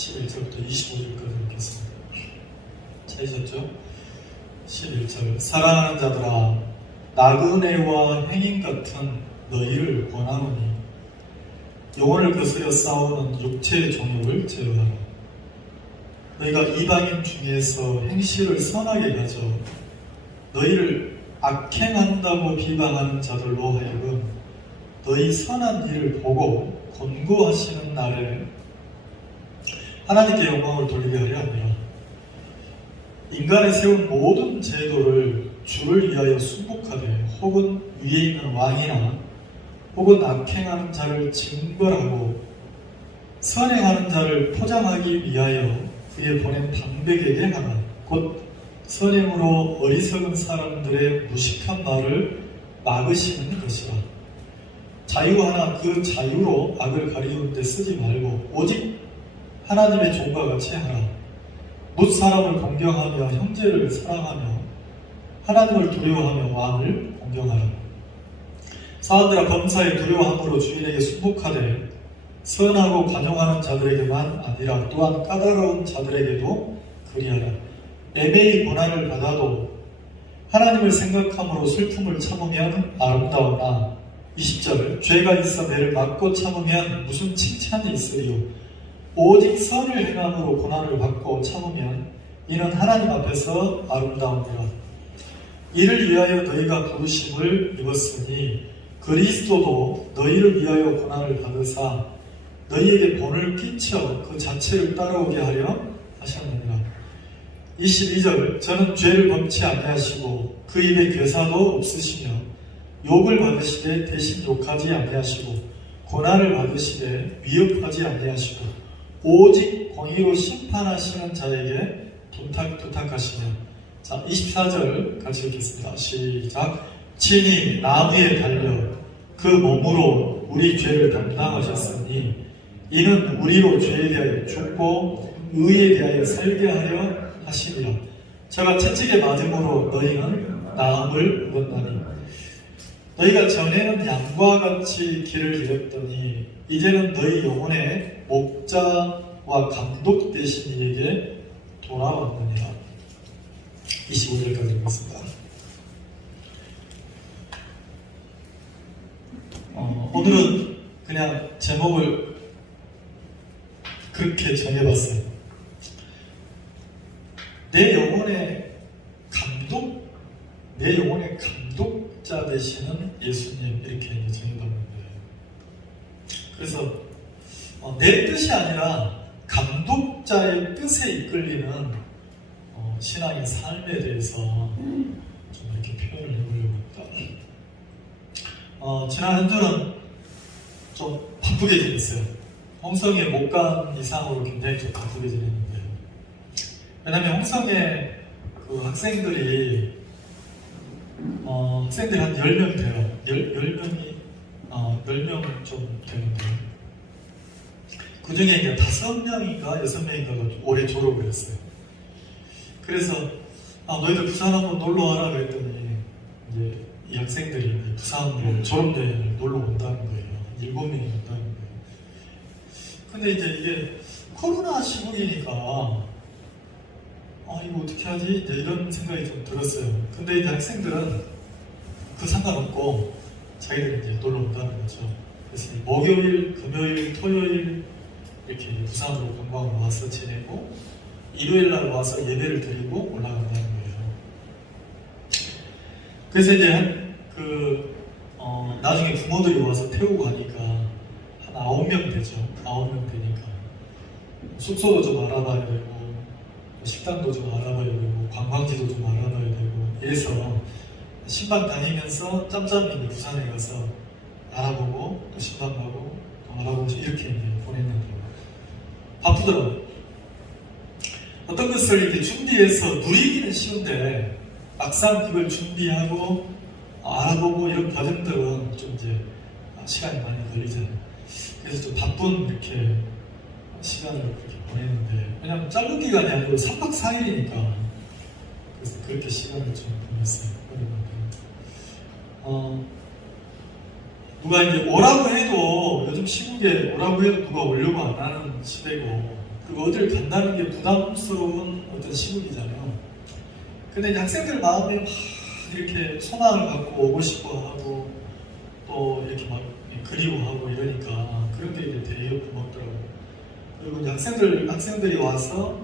11절부터 25절까지 읽겠습니다. 찾으셨죠? 11절. 사랑하는 자들아, 나그네와 행인 같은 너희를 권하노니 영혼을 거스려 싸우는 육체의 종욕을 제어하라. 너희가 이방인 중에서 행실을 선하게 가져 너희를 악행한다고 비방하는 자들로 하여금 너희 선한 일을 보고 권고하시는 날에 하나님께 영광을 돌리게 하려 합니다. 인간이 세운 모든 제도를 주를 위하여 순복하되 혹은 위에 있는 왕이나 혹은 악행하는 자를 징벌하고 선행하는 자를 포장하기 위하여 그에 보낸 방백에게 하라. 곧 선행으로 어리석은 사람들의 무식한 말을 막으시는 것이라. 자유하나 그 자유로 악을 가리우는 데 쓰지 말고 오직 하나님의 종과 같이 하라. 못 사람을 공경하며 형제를 사랑하며 하나님을 두려워하며 왕을 공경하라. 사람들아, 범사에 두려워함으로 주인에게 순복하되 선하고 관용하는 자들에게만 아니라 또한 까다로운 자들에게도 그리하라. 애매히 고난을 받아도 하나님을 생각함으로 슬픔을 참으면 아름다우나 20절. 죄가 있어 매를 맞고 참으면 무슨 칭찬이 있으리요. 오직 선을 행함으로 고난을 받고 참으면 이는 하나님 앞에서 아름다우니라. 이를 위하여 너희가 부르심을 입었으니 그리스도도 너희를 위하여 고난을 받으사 너희에게 본을 끼쳐 그 자체를 따라오게 하려 하셨느니라. 22절. 저는 죄를 범치 아니하시고 그 입에 괴사도 없으시며 욕을 받으시되 대신 욕하지 아니하시고 고난을 받으시되 위협하지 아니하시고 오직 공의로 심판하시는 자에게 부탁하시며. 자, 24절 같이 읽겠습니다. 시작. 친히 나무에 달려 그 몸으로 우리 죄를 담당하셨으니 이는 우리로 죄에 대하여 죽고 의에 대하여 살게 하려 하시니라. 저가 채찍에 맞음으로 너희는 나음을 얻었나니 너희가 전에는 양과 같이 길을 잃었더니 이제는 너희 영혼의 목자와 감독 되신 이에게 돌아왔느니라. 25절까지 읽겠습니다. 오늘은 그냥 제목을 그렇게 정해봤어요. 내 영혼의 감독, 내 영혼의 감독자 되시는 예수님, 이렇게 정해봤는데, 그래서 내 뜻이 아니라 감독자의 뜻에 이끌리는 신앙의 삶에 대해서 좀 이렇게 표현을 해보려고 합니다. 지난 한 주는 좀 바쁘게 지냈어요. 홍성에 못 간 이상으로 굉장히 좀 바쁘게 지냈는데, 왜냐면 홍성에 그 학생들이 한 10명 돼요. 10명이 10명 좀 되는데, 그 중에 이제 5명인가 6명인가가 올해 졸업을 했어요. 그래서 너희들 부산 한번 놀러 와라 그랬더니 이제 이 학생들이 부산으로 졸업여행을 놀러 온다는 거예요. 7명이 온다는 거예요. 근데 이제 이게 코로나 시국이니까 이거 어떻게 하지? 이제 이런 생각이 좀 들었어요. 근데 이제 학생들은 그 상관없고 자기들이 이제 놀러 온다는 거죠. 그래서 목요일, 금요일, 토요일 이렇게 부산으로 관광을 와서 지내고 일요일 날 와서 예배를 드리고 올라간다는 거예요. 그래서 이제 나중에 부모들이 와서 태우고 가니까 한 9명 되죠. 9명 되니까 숙소도 좀 알아봐야 되고 식당도 좀 알아봐야 되고 관광지도 좀 알아봐야 되고 이래서 신방 다니면서 짬짬이 부산에 가서 알아보고 또 신방 가고 또 알아보고 이렇게 보냈는데 바쁘더라고요. 어떤 것을 이렇게 준비해서 누리기는 쉬운데 막상 그걸 준비하고 알아보고 이런 과정들은 좀 이제 시간이 많이 걸리잖아요. 그래서 좀 바쁜 이렇게 시간을 그렇게 보냈는데, 왜냐면 짧은 기간이 아니고 3박 4일이니까 그래서 그렇게 시간을 좀 보냈어요. 누가 이제 오라고 해도 요즘 시국에 오라고 해도 누가 오려고 안 하는 시대고, 그리고 어딜 간다는 게 부담스러운 어떤 시국이잖아요. 근데 이제 학생들 마음에 막 이렇게 소망을 갖고 오고 싶어 하고 또 이렇게 막 그리워하고 이러니까 그런 게 이제 되게 고맙더라고요. 그리고 이제 학생들이 와서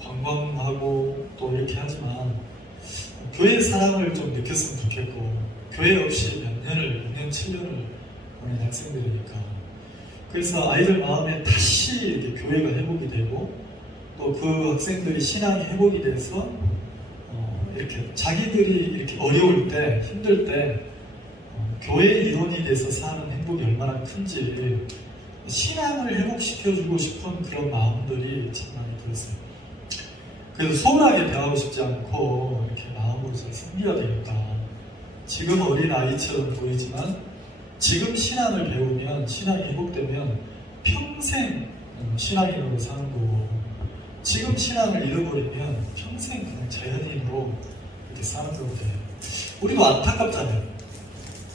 관광하고 또 이렇게 하지만 교회 사랑을 좀 느꼈으면 좋겠고, 교회 없이 몇 년을, 6년, 7년을 보낸 학생들이니까. 그래서 아이들 마음에 다시 이렇게 교회가 회복이 되고, 또 그 학생들이 신앙이 회복이 돼서 이렇게 자기들이 이렇게 어려울 때, 힘들 때 교회 일원이 돼서 사는 행복이 얼마나 큰지 신앙을 회복시켜주고 싶은 그런 마음들이 참 많이 들었어요. 그래서 소홀하게 대하고 싶지 않고 이렇게 마음으로 잘 섬겨야 되겠다. 지금 어린 아이처럼 보이지만 지금 신앙을 배우면, 신앙이 회복되면 평생 신앙인으로 사는 거고, 지금 신앙을 잃어버리면 평생 그냥 자연인으로 이렇게 사는 건데, 우리도 안타깝잖아요.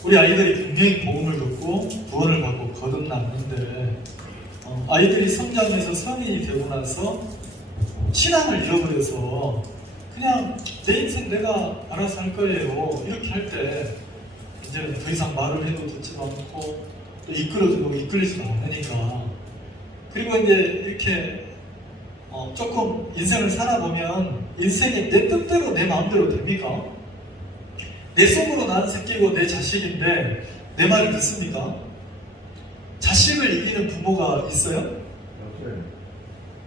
우리 아이들이 분명히 복음을 듣고 구원을 받고 거듭났는데 아이들이 성장해서 성인이 되고 나서 신앙을 잃어버려서 그냥 내 인생 내가 알아서 할 거예요 이렇게 할 때 이제 더 이상 말을 해도 듣지도 않고 또 이끌어주고 이끌리지도 않으니까, 그리고 이제 이렇게 조금 인생을 살아보면 인생이 내 뜻대로 내 마음대로 됩니까? 내 속으로 나는 새끼고 내 자식인데 내 말을 듣습니까? 자식을 이기는 부모가 있어요?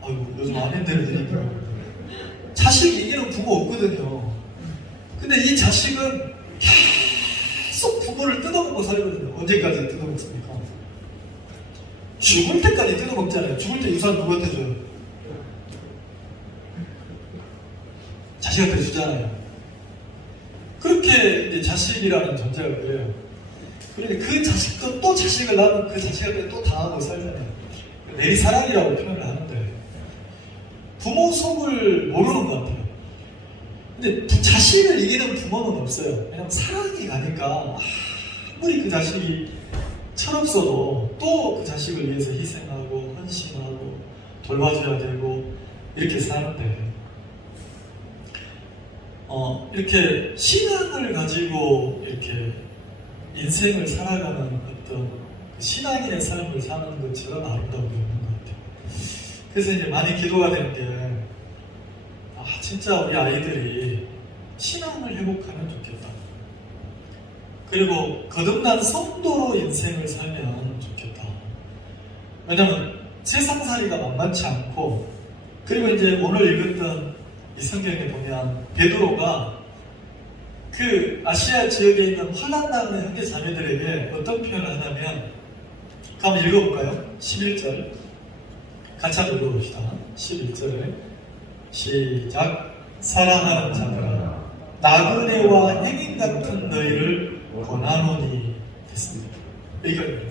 아이고, 요즘 아멘대로 드리니까 자식 이기는 부모 없거든요. 근데 이 자식은 계속 부모를 뜯어먹고 살거든요. 언제까지 뜯어먹습니까? 죽을 때까지 뜯어먹잖아요. 죽을 때 유산 누구한테 줘요? 자식한테 주잖아요. 그렇게 이제 자식이라는 존재가 그래요. 그러니까 그 자식도 또 자식을 낳으면 그 자식한테 또 당하고 살잖아요. 내리사랑이라고 표현을 하는데 부모 속을 모르는 것 같아요. 근데 자식을 이기는 부모는 없어요. 왜냐면 사랑이 가니까 아무리 그 자식이 철없어도 또 그 자식을 위해서 희생하고 헌신하고 돌봐줘야 되고 이렇게 사는데, 이렇게 신앙을 가지고 이렇게 인생을 살아가는 어떤 신앙인의 삶을 사는 것처럼 아름다움이 없는 것 같아요. 그래서 이제 많이 기도가 되는 게, 진짜 우리 아이들이 신앙을 회복하면 좋겠다. 그리고 거듭난 성도로 인생을 살면 좋겠다. 왜냐면 세상살이가 만만치 않고, 그리고 이제 오늘 읽었던 이 성경에 보면 베드로가 그 아시아 지역에 있는 환난당하는 형제 자매들에게 어떤 표현을 하냐면, 한번 읽어볼까요? 11절 같이 한번 읽어봅시다. 11절에 시작. 사랑하는 자들아, 나그네와 행인 같은 너희를 권하노니 됐습니다. 여기까지.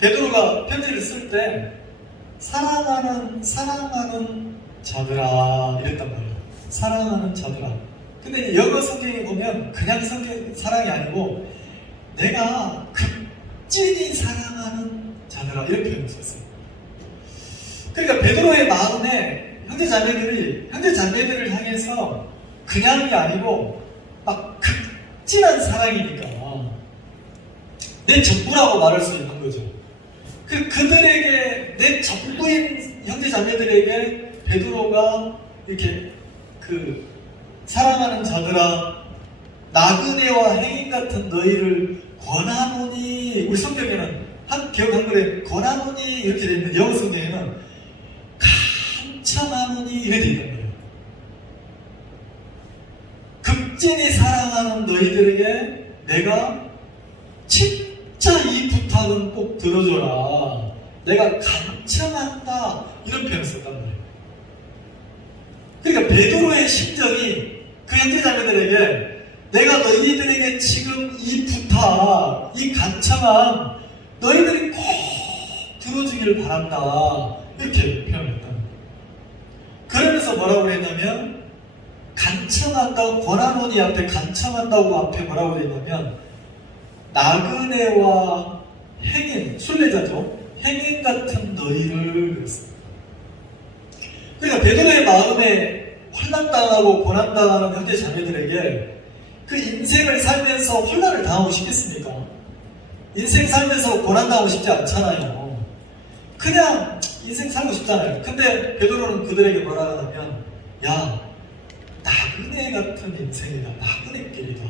베드로가 편지를 쓸 때 사랑하는 자들아 이랬단 말이에요. 사랑하는 자들아. 근데 영어 성경에 보면 그냥 사랑이 아니고 내가 극진히 사랑하는 자들아 이런 표현을 썼어요. 그러니까 베드로의 마음에 형제 자매들을 향해서 그냥이 아니고 막 극진한 사랑이니까 내 전부라고 말할 수 있는 거죠. 그들에게, 내 전부인 형제 자매들에게 베드로가 이렇게 사랑하는 자들아, 나그네와 행인 같은 너희를 권하노니, 우리 성경에는 개혁 한글에 권하노니 이렇게 되어 있는데 영어 성경에는 간청하노니 이렇게 되어 있단 말이에요. 극진히 사랑하는 너희들에게 내가 진짜 이 부탁은 꼭 들어줘라. 내가 간청한다. 이런 표현을 썼단 말이에요. 그러니까 베드로의 심정이 그 형제자매들에게 내가 너희들에게 지금 이 부탁, 이 간청함 너희들이 꼭 들어주기를 바란다. 이렇게 표현했단 말이에요. 그러면서 뭐라고 했냐면 간청한다고, 권하노니 앞에 간청한다고 앞에 뭐라고 했냐면 나그네와 행인, 순례자죠. 행인 같은 너희를 그랬어요. 그러니까 베드로의 마음에 환난당하고 고난당하는 현대 자매들에게 그 인생을 살면서 혼란을 당하고 싶겠습니까? 인생 살면서 고난당하고 싶지 않잖아요. 그냥 인생 살고 싶잖아요. 근데 베드로는 그들에게 뭐라 하냐면, 야, 나그네 같은 인생이다. 나그네 길이다.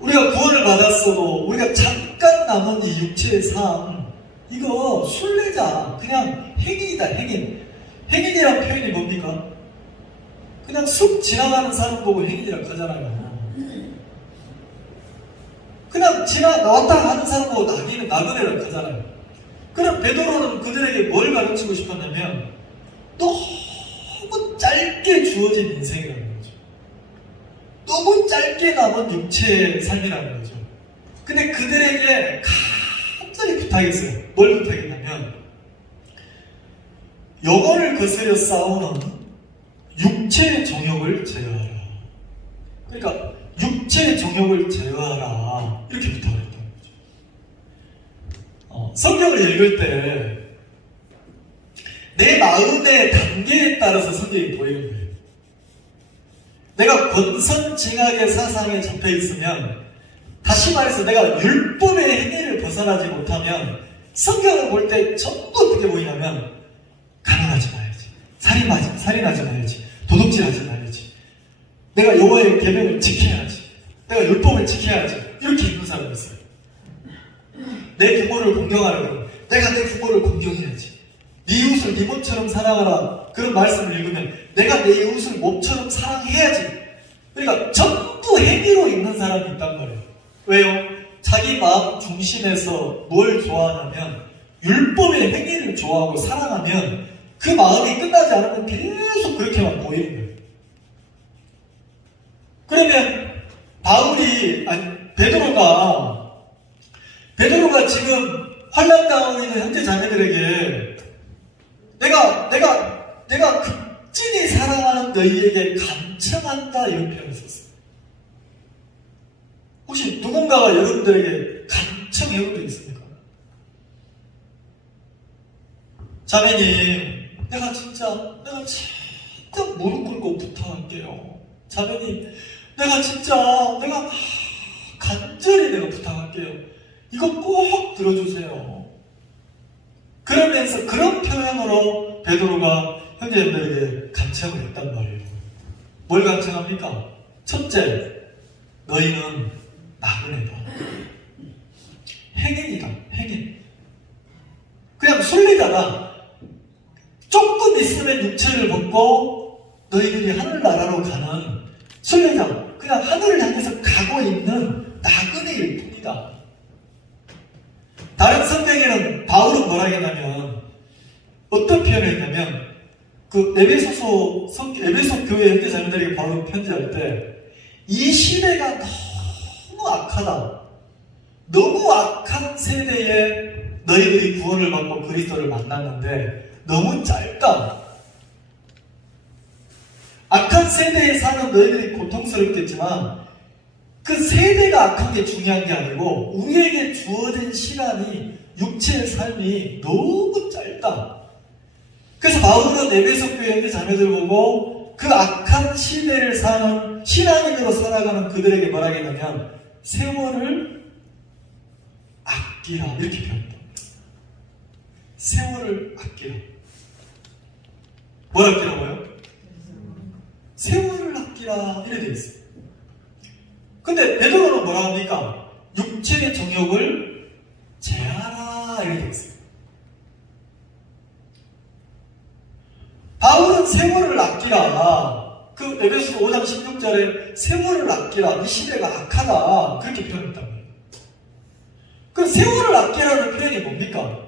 우리가 구원을 받았어도 우리가 잠깐 남은 이 육체의 삶, 이거 순례자, 그냥 행인이다. 행인. 행인이란 표현이 뭡니까? 그냥 쑥 지나가는 사람 보고 행인이라고 하잖아요. 그냥 왔다 가는 사람 보고 나그네라고 하잖아요. 그럼 베드로는 그들에게 뭘 가르치고 싶었냐면, 너무 짧게 주어진 인생이라는 거죠. 너무 짧게 남은 육체의 삶이라는 거죠. 근데 그들에게 간절히 부탁했어요. 뭘 부탁했냐면, 영혼을 거스려 싸우는 육체의 정욕을 제어하라. 그러니까 육체의 정욕을 제어하라. 이렇게 부탁을 했다는 거죠. 성경을 읽을 때 내 마음의 단계에 따라서 성경이 보이는 거예요. 내가 권선징악의 사상에 잡혀 있으면, 다시 말해서 내가 율법의 행위를 벗어나지 못하면 성경을 볼 때 전부 어떻게 보이냐면, 가난하지 마야지, 살인하지 마야지, 도둑질하지 마야지, 내가 여호와의 계명을 지켜야지, 내가 율법을 지켜야지, 이렇게 읽는 사람이 있어요. 내 부모를 공경하라고, 내가 내 부모를 공경해야지, 네 이웃을 네 몸처럼 사랑하라, 그런 말씀을 읽으면 내가 내 이웃을 몸처럼 사랑해야지. 그러니까 전부 행위로 읽는 사람이 있단 말이에요. 왜요? 자기 마음 중심에서 뭘 좋아하냐면 율법의 행위를 좋아하고 사랑하면 그 마음이 끝나지 않으면 계속 그렇게만 보이는 거예요. 그러면 베드로가 지금 환난당하고 있는 형제 자매들에게 내가 극진히 사랑하는 너희에게 간청한다, 이런 표현을 썼어요. 혹시 누군가가 여러분들에게 간청해본 적 있습니까? 자매님, 내가 진짜 무릎 꿇고 부탁할게요. 자매님, 내가 간절히 부탁할게요. 이거 꼭 들어주세요. 그러면서 그런 표현으로 베드로가 형제들에게 간청을 했단 말이에요. 뭘 간청합니까? 첫째, 너희는 나그네다. 행인이다. 행인. 그냥 순례자다. 조금 있으면 육체를 벗고 너희들이 하늘나라로 가는 순례자, 그냥 하늘을 향해서 가고 있는 나그네일 뿐이다. 다른 성경에는 바울은 뭐라 했냐면, 어떤 표현을 했냐면, 그 에베소 교회 형제 자매들에게 바울은 편지할 때, 이 시대가 너무 악하다. 너무 악한 세대에 너희들이 구원을 받고 그리스도를 만났는데 너무 짧다. 악한 세대에 사는 너희들이 고통스럽겠지만 그 세대가 악한 게 중요한 게 아니고 우리에게 주어진 시간이, 육체의 삶이 너무 짧다. 그래서 바울은 에베소 교회 형제 자매들 보고 그 악한 시대를 사는 신앙인으로 살아가는 그들에게 뭐라 했냐면, 세월을 아끼라, 이렇게 표현합니다. 세월을 아끼라. 뭘 아끼라고요? 세월을 아끼라, 이래 되어 있어요. 근데 베드로는 뭐라 합니까? 육체의 정욕을 제하라, 이렇게 되어 있어요. 바울은 세월을 아끼라, 그 에베소 5장 16절에 세월을 아끼라, 이 시대가 악하다, 그렇게 표현했단 말이에요. 그럼 세월을 아끼라는 표현이 뭡니까?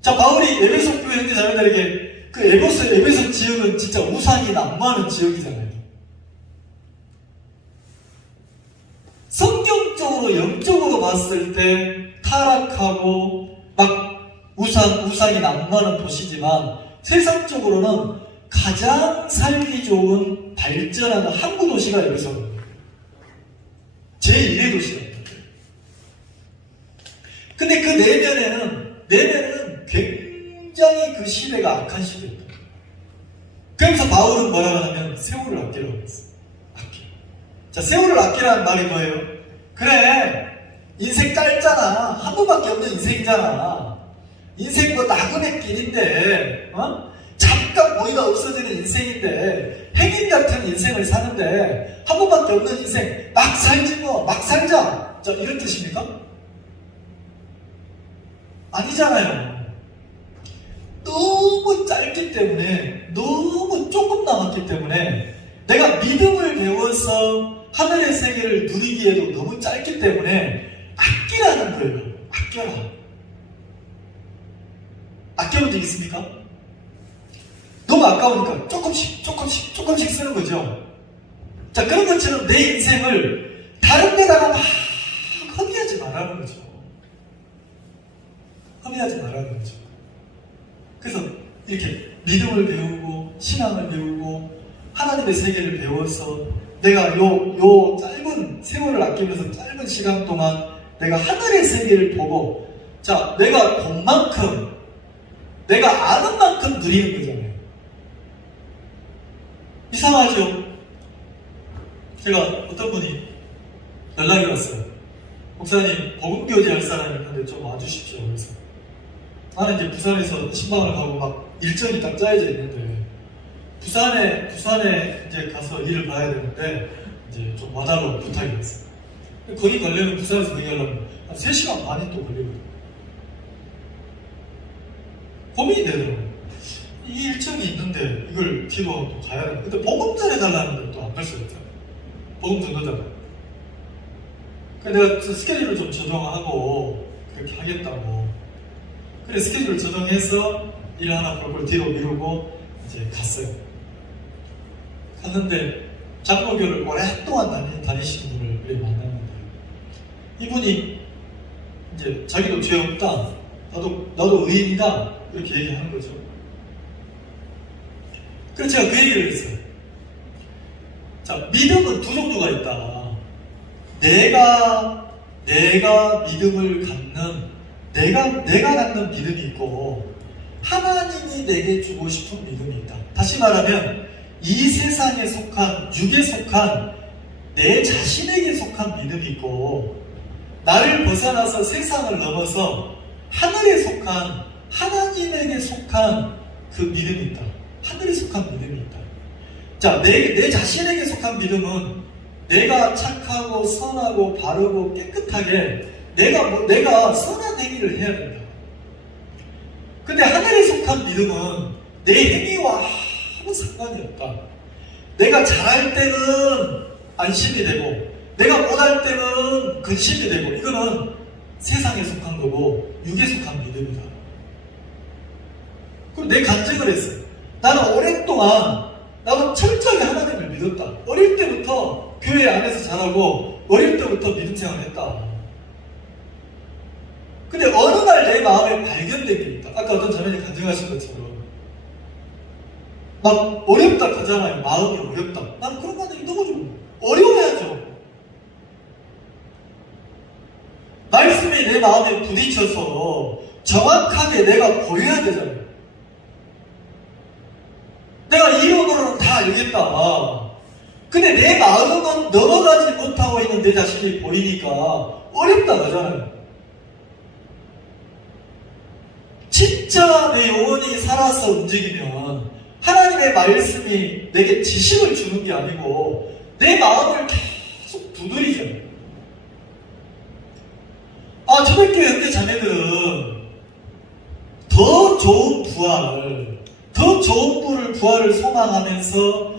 자, 바울이 에베소 교회 형제 자매들에게 그 에베소 지역은 진짜 우상이 난무하는 지역이잖아요. 성경적으로, 영적으로 봤을 때 타락하고 막 우상이 난무하는 도시지만, 세상적으로는 가장 살기 좋은 발전하는 항구 도시가 에베소입니다. 제1의 도시랍니다. 근데 그 내면에는 굉장히 그 시대가 악한 시대였다. 그래서 바울은 뭐라고 하냐면 세월을 아끼라고 했어. 아끼. 자, 세월을 아끼라는 말이 뭐예요? 그래, 인생 짧잖아. 한 번밖에 없는 인생이잖아. 인생 뭐 나그네 길인데, 잠깐 모이가 없어지는 인생인데, 행인 같은 인생을 사는데, 한 번밖에 없는 인생, 막 살지 뭐, 막 살자. 자, 이런 뜻입니까? 아니잖아요. 너무 짧기 때문에, 너무 조금 남았기 때문에, 내가 믿음을 배워서 하늘의 세계를 누리기에도 너무 짧기 때문에, 아끼라는 거예요. 아껴라. 아껴본 적 있습니까? 너무 아까우니까 조금씩 쓰는 거죠. 자, 그런 것처럼 내 인생을 다른 데다가 막 허비하지 말라는 거죠. 허비하지 말라는 거죠. 그래서 이렇게 믿음을 배우고 신앙을 배우고 하나님의 세계를 배워서 내가 요 짧은 세월을 아끼면서 짧은 시간 동안 내가 하늘의 세계를 보고, 자, 내가 본 만큼, 내가 아는 만큼 누리는 거잖아요. 이상하죠? 제가 어떤 분이 연락이 왔어요. 목사님, 복음교제 할 사람이 있는데 좀 와주십시오. 그래서 나는 이제 부산에서 신방을 가고 막 일정이 딱 짜여져 있는데, 부산에 이제 가서 일을 봐야 되는데, 이제 좀 와달라고 부탁이 왔어요. 거기 가려면, 부산에서 거기 가려면 한 3시간 반이 또 걸리거든요. 고민이 되더라고요. 이 일정이 있는데 이걸 뒤로 또 가야 되나? 근데 복음 전해달라는데 또 안 갈 수가 있잖아요. 복음 전도자가. 그래서 내가 스케줄을 좀 조정하고 그렇게 하겠다고. 그래, 스케줄을 조정해서 일 하나 벌벌 뒤로 미루고 이제 갔어요. 갔는데 장로교를 오랫동안 다니시는 분을 만났는데, 이분이 이제 자기도 죄 없다, 나도 의인이다, 이렇게 얘기하는 거죠. 그래서 제가 그 얘기를 했어요. 자, 믿음은 두 종류가 있다. 내가 믿음을 갖는, 내가 갖는 믿음이 있고, 하나님이 내게 주고 싶은 믿음이 있다. 다시 말하면, 이 세상에 속한, 육에 속한, 내 자신에게 속한 믿음이 있고, 나를 벗어나서 세상을 넘어서 하늘에 속한, 하나님에게 속한 그 믿음이 있다. 하늘에 속한 믿음이 있다. 자, 내 자신에게 속한 믿음은 내가 착하고 선하고 바르고 깨끗하게 내가 선한 행위를 해야 된다. 근데 하늘에 속한 믿음은 내 행위와 아무 상관이 없다. 내가 잘할 때는 안심이 되고, 내가 못할 때는 근심이 되고, 이거는 세상에 속한 거고 육에 속한 믿음이다. 그럼 내 간증을 했어요. 나는 오랫동안 나도 철저히 하나님을 믿었다. 어릴 때부터 교회 안에서 자라고 어릴 때부터 믿음 생활을 했다. 근데 어느 날 내 마음에 발견된 게 있다. 아까 어떤 자매님 간증하신 것처럼 막 어렵다 하잖아요. 마음이 어렵다. 난 그런 반응이 너무 좋아. 어려워야죠. 말씀이 내 마음에 부딪혀서 정확하게 내가 보여야 되잖아요. 내가 이론으로는 다 알겠다. 근데 내 마음은 넘어가지 못하고 있는 내 자신이 보이니까 어렵다 그러잖아요. 진짜 내 영혼이 살아서 움직이면 하나님의 말씀이 내게 지식을 주는 게 아니고 내 마음을 계속 두드리잖아요. 초대교회 현대 자매들은 더 좋은 부활을, 더 좋은 부활을 소망하면서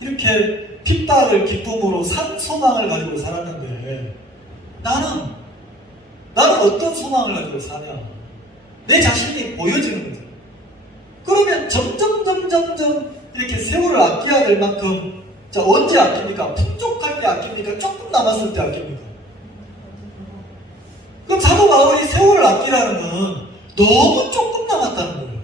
이렇게 핍박을 기쁨으로 산 소망을 가지고 살았는데, 나는 어떤 소망을 가지고 사냐? 내 자신이 보여지는 거죠. 그러면 점점 이렇게 세월을 아껴야 될 만큼, 자, 언제 아낍니까? 풍족할 때 아낍니까? 조금 남았을 때 아낍니까? 그럼 사도 바울이 세월을 아끼라는 건 너무 조금 남았다는 거예요.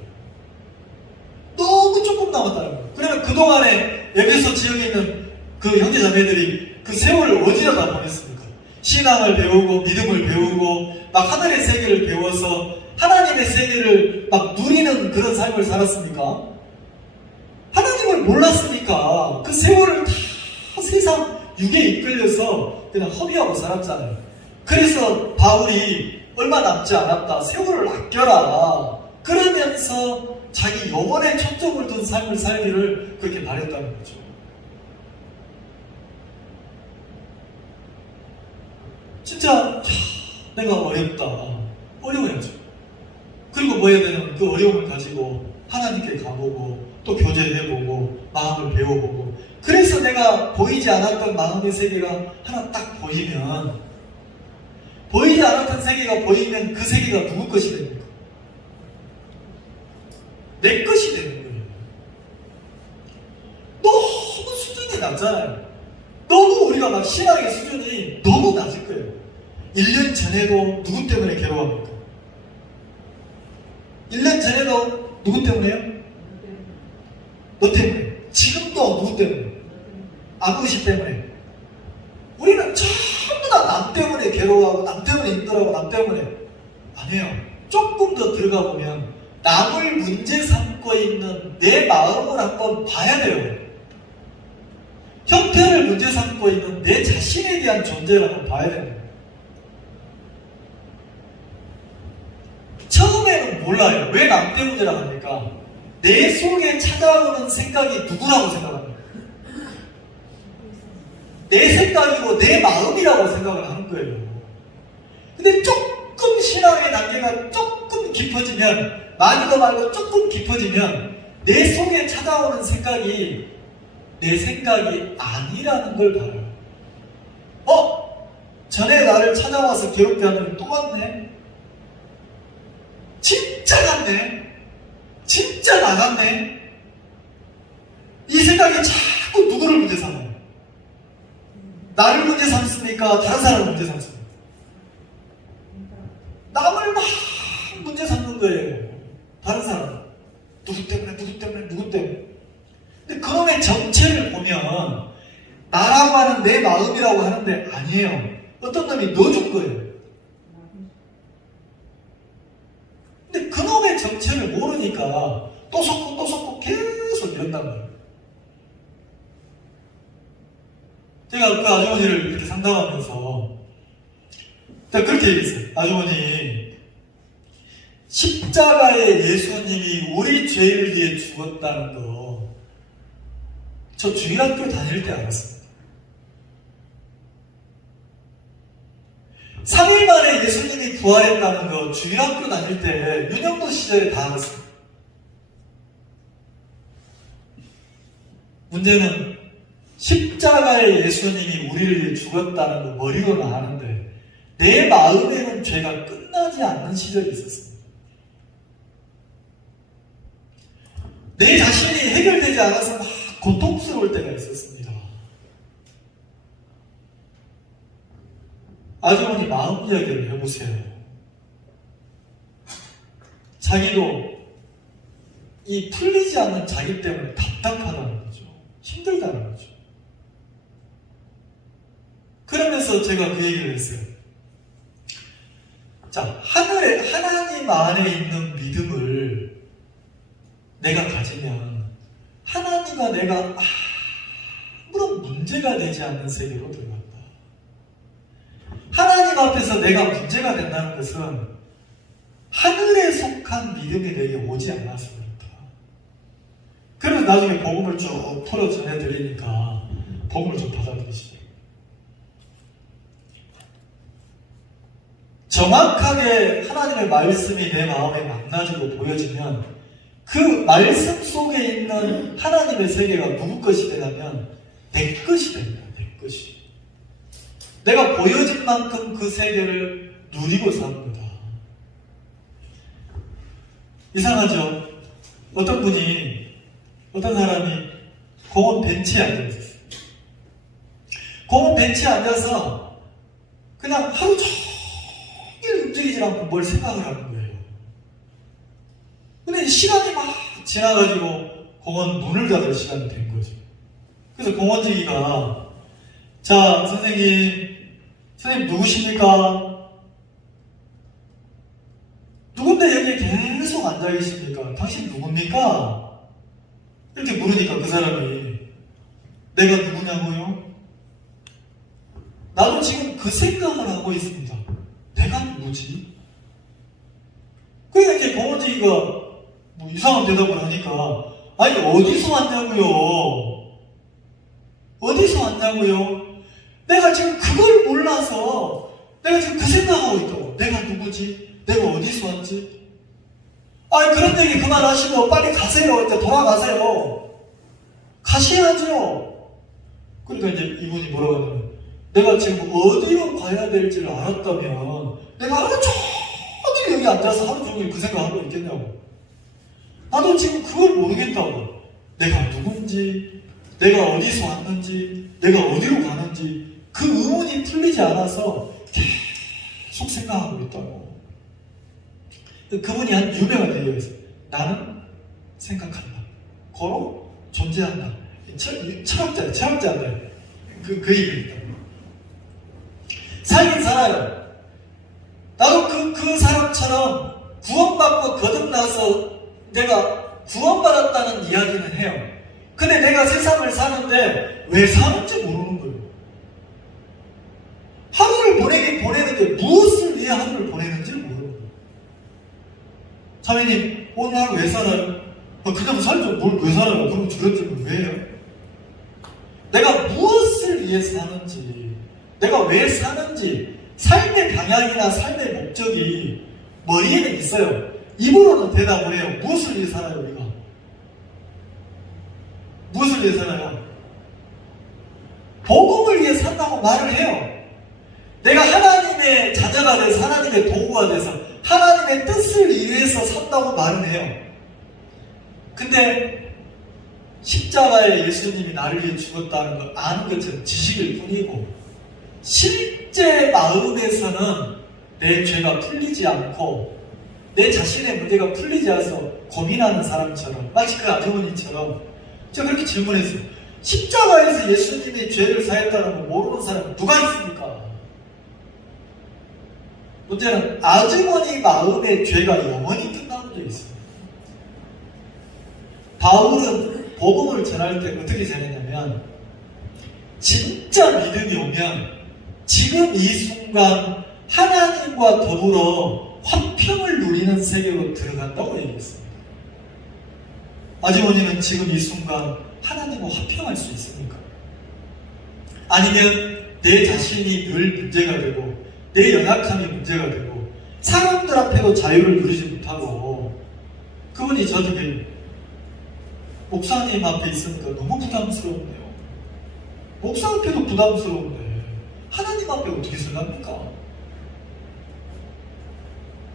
너무 조금 남았다는 거예요. 그러면 그동안에 에베소 지역에 있는 그 형제자매들이 그 세월을 어디다 보냈습니까? 신앙을 배우고 믿음을 배우고 막 하늘의 세계를 배워서 하나님의 세계를 막 누리는 그런 삶을 살았습니까? 하나님을 몰랐으니까 그 세월을 다 세상 육에 이끌려서 그냥 허비하고 살았잖아요. 그래서 바울이 얼마 남지 않았다, 세월을 아껴라 그러면서 자기 영혼에 초점을 둔 삶을 살기를 그렇게 바랬다는 거죠. 진짜 내가 어렵다, 어려워야죠. 그리고 뭐 해야 되냐면 그 어려움을 가지고 하나님께 가보고 또 교제해보고 마음을 배워보고, 그래서 내가 보이지 않았던 마음의 세계가 하나 딱 보이면, 보이지 않았던 세계가 보이면 그 세계가 누구 것이 됩니까? 내 것이 되는 거예요. 너무 수준이 낮잖아요. 너무 우리가 막 신앙의 수준이 너무 낮을 거예요. 1년 전에도 누구 때문에 괴로워합니까? 1년 전에도 누구 때문에요? 너 때문에. 지금도 누구 때문에? 아버지 때문에. 우리는 전부 다 남 때문에 괴로워하고 남 때문에 힘들어하고 남 때문에. 아니에요. 조금 더 들어가 보면 남을 문제 삼고 있는 내 마음을 한번 봐야 돼요. 형태를 문제 삼고 있는 내 자신에 대한 존재를 한번 봐야 됩니다. 처음에는 몰라요. 왜 남 때문이라고 합니까? 내 속에 찾아오는 생각이 누구라고 생각합니까? 내 생각이고 내 마음이라고 생각을 하는 거예요. 근데 조금 신앙의 단계가 조금 깊어지면, 많이도 말고 조금 깊어지면 내 속에 찾아오는 생각이 내 생각이 아니라는 걸 봐요. 전에 나를 찾아와서 괴롭게 하는 또 왔네? 진짜 같네? 진짜 나갔네? 이 생각이 자꾸 누구를 문제 삼아요? 나를 문제 삼습니까? 다른 사람을 문제 삼습니까? 남을 막 문제 삼는 거예요. 다른 사람. 누구 때문에, 누구 때문에, 누구 때문에. 근데 그놈의 정체를 보면 나라고 하는 내 마음이라고 하는데 아니에요. 어떤 놈이 넣어준 거예요. 근데 그놈의 정체를 모르니까 또 섞고 계속 이런단 말이에요. 제가 그 아주머니를 이렇게 상담하면서 제가 그렇게 얘기했어요. 아주머니, 십자가에 예수님이 우리 죄를 위해 죽었다는 거 저 주일학교 다닐 때 알았습니다. 3일 만에 예수님이 부활했다는 거 주일학교 다닐 때 윤영도 시절에 다 알았습니다. 문제는 십자가에 예수님이 우리를 위해 죽었다는 거 머리로는 아는데 내 마음에는 죄가 끝나지 않는 시절이 있었습니다. 내 자신이 해결되지 않아서 막 고통스러울 때가 있었습니다. 아주머니 마음 이야기를 해보세요. 자기도 이 풀리지 않는 자기 때문에 답답하다는 거죠. 힘들다는 거죠. 그러면서 제가 그 얘기를 했어요. 자, 하나님 안에 있는 믿음을 내가 가지면 하나님과 내가 아무런 문제가 되지 않는 세계로 들어간다. 하나님 앞에서 내가 문제가 된다는 것은 하늘에 속한 믿음이 내게 오지 않아서 그렇다. 그래서 나중에 복음을 쭉 풀어 전해드리니까 복음을 좀 받아들이시죠. 정확하게 하나님의 말씀이 내 마음에 만나지고 보여지면 그 말씀 속에 있는 하나님의 세계가 누구 것이 되냐면 내 것이 됩니다. 내 것이. 내가 보여진 만큼 그 세계를 누리고 삽니다. 이상하죠? 어떤 사람이 공원 벤치에 앉아있었어요. 공원 벤치에 앉아서 그냥 하루 종일 움직이지 않고 뭘 생각을 하는 거예요. 근데 시간이 막 지나가지고 공원 문을 닫을 시간이 된 거죠. 그래서 공원지기가 자 선생님 선생님 누구십니까? 누군데 여기에 계속 앉아 계십니까? 당신 누굽니까? 이렇게 물으니까 그 사람이 내가 누구냐고요? 나도 지금 그 생각을 하고 있습니다. 내가 누구지? 그러니까 이렇게 고모지기가 뭐 이상한 대답을 하니까 아니 어디서 왔냐고요? 어디서 왔냐고요? 내가 지금 그걸 몰라서 내가 지금 그 생각하고 있다고. 내가 누구지? 내가 어디서 왔지? 아니 그런 얘기 그만하시고 빨리 가세요. 이제 돌아가세요. 가셔야죠. 그러니까 이제 이분이 뭐라고 하냐면 내가 지금 어디로 가야 될지를 알았다면 내가 하루 종일 여기 앉아서 하루 종일 그 생각하고 있겠냐고. 나도 지금 그걸 모르겠다고. 내가 누군지, 내가 어디서 왔는지, 내가 어디로 가는지 그 의문이 풀리지 않아서 계속 생각하고 있다고. 그분이 한 유명한 얘기가 있어요. 나는 생각한다. 고로 존재한다. 철학자인데 그 얘기를 있다. 살긴 살아요. 나도 그 사람처럼 구원받고 거듭나서 내가 구원받았다는 이야기는 해요. 근데 내가 세상을 사는데 왜 사는지 모르는 거예요. 하루를 보내는데 무엇을 위해 하루를 보내는지 모르는 거예요. 자매님, 오늘 하루 왜 살아요? 그냥 살죠. 뭘 왜 살아요? 그럼 저랬지만 왜 해요? 내가 무엇을 위해 사는지, 내가 왜 사는지, 삶의 방향이나 삶의 목적이 머리에는 있어요. 입으로는 대답을 해요. 무엇을 위해 살아요, 우리가? 무엇을 위해 살아요? 복음을 위해 산다고 말을 해요. 내가 하나님의 자녀가 돼서 하나님의 도구가 돼서 하나님의 뜻을 위해서 산다고 말을 해요. 근데 십자가에 예수님이 나를 위해 죽었다는 걸 아는 것은 지식일 뿐이고 실제 마음에서는 내 죄가 풀리지 않고 내 자신의 문제가 풀리지 않아서 고민하는 사람처럼 마치 그 아주머니처럼 제가 그렇게 질문했어요. 십자가에서 예수님이 죄를 사했다는 걸 모르는 사람이 누가 있습니까? 문제는 아주머니 마음의 죄가 영원히 끝나는 게 있어요. 바울은 복음을 전할 때 어떻게 전했냐면 진짜 믿음이 오면 지금 이 순간 하나님과 더불어 화평을 누리는 세계로 들어간다고 얘기했습니다. 아주머니는 지금 이 순간 하나님과 화평할 수 있습니까? 아니면 내 자신이 늘 문제가 되고 내 연약함이 문제가 되고 사람들 앞에도 자유를 누리지 못하고 그분이 저한테 목사님 앞에 있으니까 너무 부담스럽네요. 목사 앞에도 부담스러운데 하나님 앞에 어떻게 설합니까?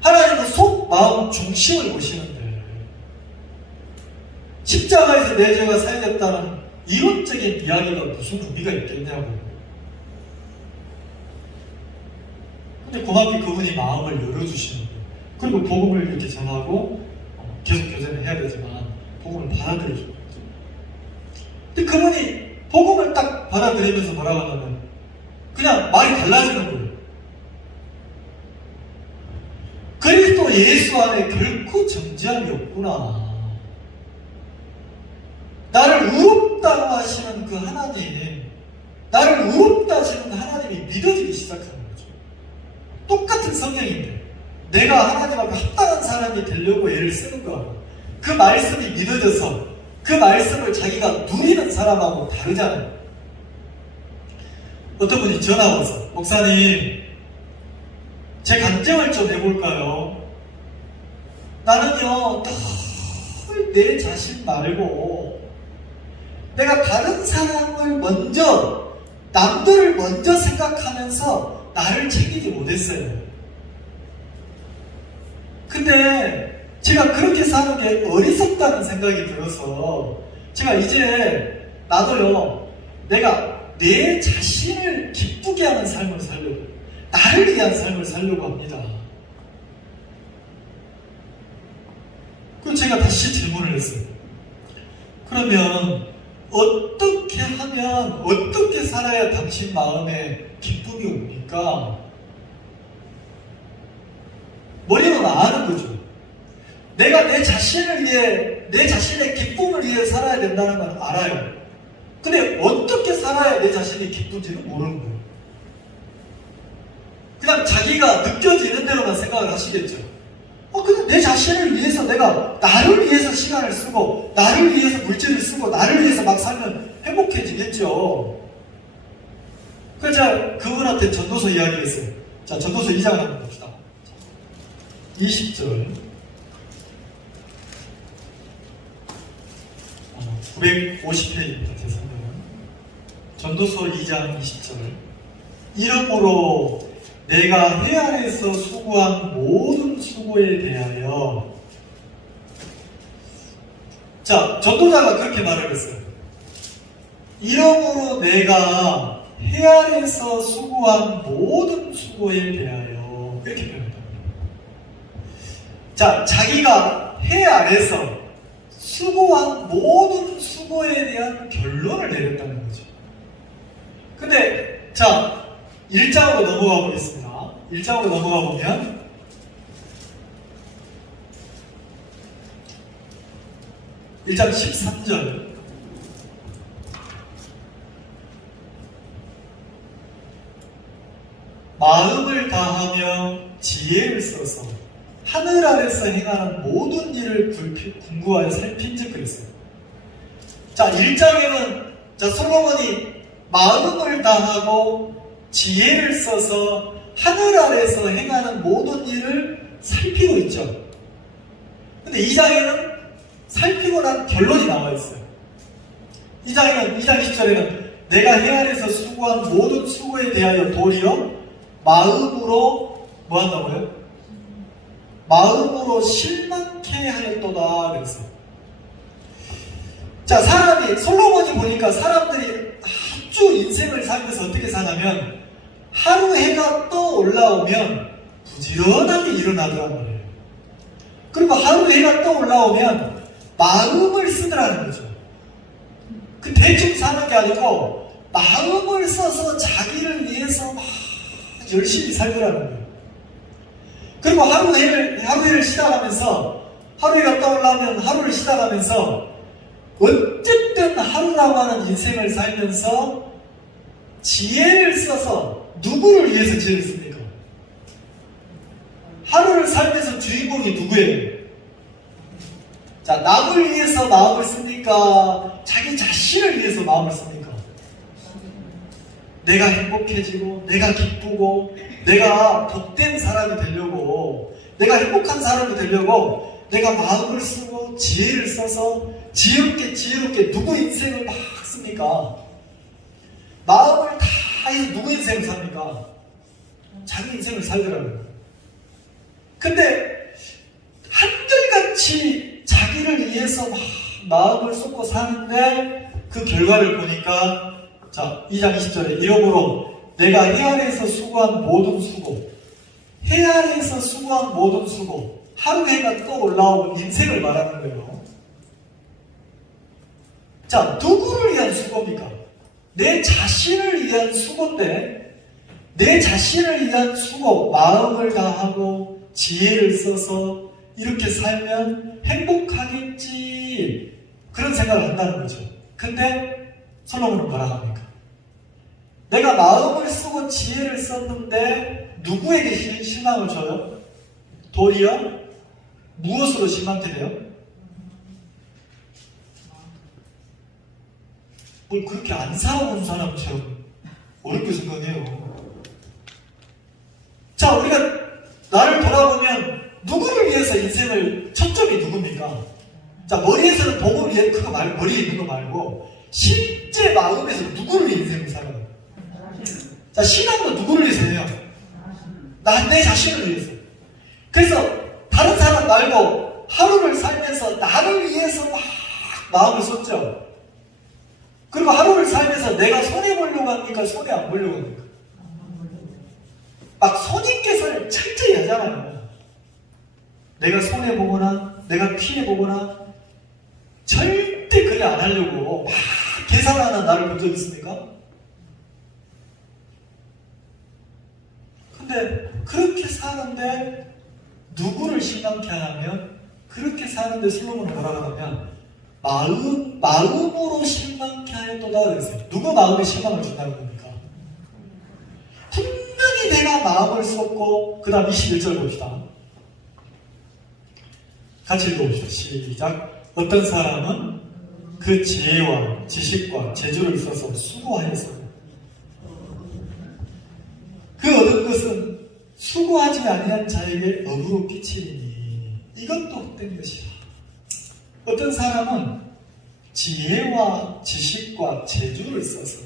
하나님은 속 마음 중심을 보시는데 십자가에서 내 죄가 사해졌다는 이론적인 이야기가 무슨 의미가 있겠냐고. 근데 고맙게 그분이 마음을 열어주시는 거예요. 그리고 복음을 이렇게 전하고 계속 교제를 해야 되지만 복음을 받아들여줘요. 근데 그분이 복음을 딱 받아들이면서 뭐라고 하냐면 그냥 말이 달라지는 거예요. 그리스도 예수 안에 결코 정죄함이 없구나. 나를 의롭다고 하시는 그 하나님, 나를 의롭다 하시는 그 하나님이 믿어지기 시작하는 거죠. 똑같은 성경인데 내가 하나님 앞에 합당한 사람이 되려고 애를 쓰는 거하고 그 말씀이 믿어져서 그 말씀을 자기가 누리는 사람하고 다르잖아요. 어떤 분이 전화 와서 목사님 제 간증을 좀 해볼까요? 나는요 늘 내 자신 말고 내가 다른 사람을 먼저 남들을 먼저 생각하면서 나를 챙기지 못했어요. 근데 제가 그렇게 사는 게 어리석다는 생각이 들어서 제가 이제 나도요 내가 내 자신을 기쁘게 하는 삶을 살려고 나를 위한 삶을 살려고 합니다. 그럼 제가 다시 질문을 했어요. 그러면 어떻게 하면, 어떻게 살아야 당신 마음에 기쁨이 옵니까? 머리로는 아는 거죠. 내가 내 자신을 위해, 내 자신의 기쁨을 위해 살아야 된다는 건 알아요. 근데 어떻게 살아야 내 자신이 기쁜지는 모르는 거예요. 그냥 자기가 느껴지는 대로만 생각을 하시겠죠. 근데 내 자신을 위해서, 내가 나를 위해서 시간을 쓰고, 나를 위해서 물질을 쓰고, 나를 위해서 막 살면 행복해지겠죠. 그래서 제가 그분한테 전도서 이야기를 했어요. 자, 전도서 2장을 한번 봅시다. 20절. 950페이지입니다. 제 성경은. 전도서 2장 20절. 이러므로 내가 해 아래에서 수고한 모든 수고에 대하여, 자, 전도자가 그렇게 말을 했어요. 이러므로 내가 해 아래에서 수고한 모든 수고에 대하여, 이렇게 표현합니다. 자, 자기가 해 아래에서 수고한 모든 수고에 대한 결론을 내렸다는 거죠. 근데 자, 1장으로 넘어가 보겠습니다. 1장으로 넘어가 보면 (1장) 13절. 마음을 다하며 지혜를 써서 하늘 아래서 행하는 모든 일을 궁구하여 살핀즉 그랬어요. 자, 1장에는 자, 솔로몬이 마음을 다하고 지혜를 써서 하늘 아래서 행하는 모든 일을 살피고 있죠. 근데 2장에는 살피고 난 결론이 나와 있어요. 2장 20절에는 내가 해 아래서 수고한 모든 수고에 대하여 도리어 마음으로 뭐 한다고요? 마음으로 실망케 하였도다 그랬어요. 자, 사람이, 솔로몬이 보니까 사람들이 아주 인생을 살면서 어떻게 사냐면 하루 해가 떠 올라오면 부지런하게 일어나더란 말이에요. 그리고 하루 해가 떠 올라오면 마음을 쓰더라는 거죠. 그 대충 사는 게 아니고 마음을 써서 자기를 위해서 막 열심히 살더라는 거예요. 그리고 하루를 시작하면서, 하루가 떠올라면 하루를 시작하면서 어쨌든 하루라고 하는 인생을 살면서 지혜를 써서 누구를 위해서 지혜를 씁니까? 하루를 살면서 주인공이 누구예요? 자, 남을 위해서 마음을 씁니까? 자기 자신을 위해서 마음을 씁니까? 내가 행복해지고, 내가 기쁘고, 내가 복된 사람이 되려고, 내가 행복한 사람이 되려고 내가 마음을 쓰고 지혜를 써서 지혜롭게 누구 인생을 막 씁니까? 마음을 다 해서 누구 인생을 삽니까? 자기 인생을 살더라고요. 근데 한결같이 자기를 위해서 막 마음을 쏟고 사는데 그 결과를 보니까 자, 2장 20절에 이러므로 내가 해 아래에서 수고한 모든 수고, 해 아래에서 수고한 모든 수고, 하루 해가 또 올라오고 인생을 말하는 거예요. 자, 누구를 위한 수고입니까? 내 자신을 위한 수고인데, 내 자신을 위한 수고, 마음을 다하고 지혜를 써서 이렇게 살면 행복하겠지, 그런 생각을 한다는 거죠. 근데 솔로몬은 뭐라 합니까? 내가 마음을 쓰고 지혜를 썼는데 누구에게 실망을 줘요? 도리어 무엇으로 실망케 돼요? 뭘 그렇게 안 살아본 사람처럼 어렵게 생각해요. 자, 우리가 나를 돌아보면 누구를 위해서 인생을, 초점이 누굽니까? 자, 머리에서는 복을 위해 그거 말고, 머리에 있는 거 말고 실제 마음에서 누구를 위해 인생을 살아요? 자, 신앙도 누구를 위해서 해요? 내 자신을 위해서. 그래서 다른 사람 말고 하루를 살면서 나를 위해서 막 마음을 쏟죠. 그리고 하루를 살면서 내가 손해보려고 합니까? 손해 안 보려고 합니까? 막 손익계산을 철저히 하잖아요. 내가 손해보거나 내가 피해보거나 절대 그래 안 하려고 막 계산하는 나를 본 적 있습니까? 근데 그렇게 사는데 누구를 실망케 하냐면, 그렇게 사는데 솔로몬은 뭐라고 하냐면 마음으로 실망케 하였도다 그랬어요. 누구 마음에 실망을 준다는 겁니까? 분명히 내가 마음을 쏟고, 그 다음 21절 봅시다. 같이 읽어봅시다. 시작. 어떤 사람은 그 지혜와 지식과 재주를 써서 수고하였어요. 그 얻은 것은 수고하지 아니한 자에게 업으로 끼치리니 이것도 헛된 것이라. 어떤 사람은 지혜와 지식과 재주를 써서,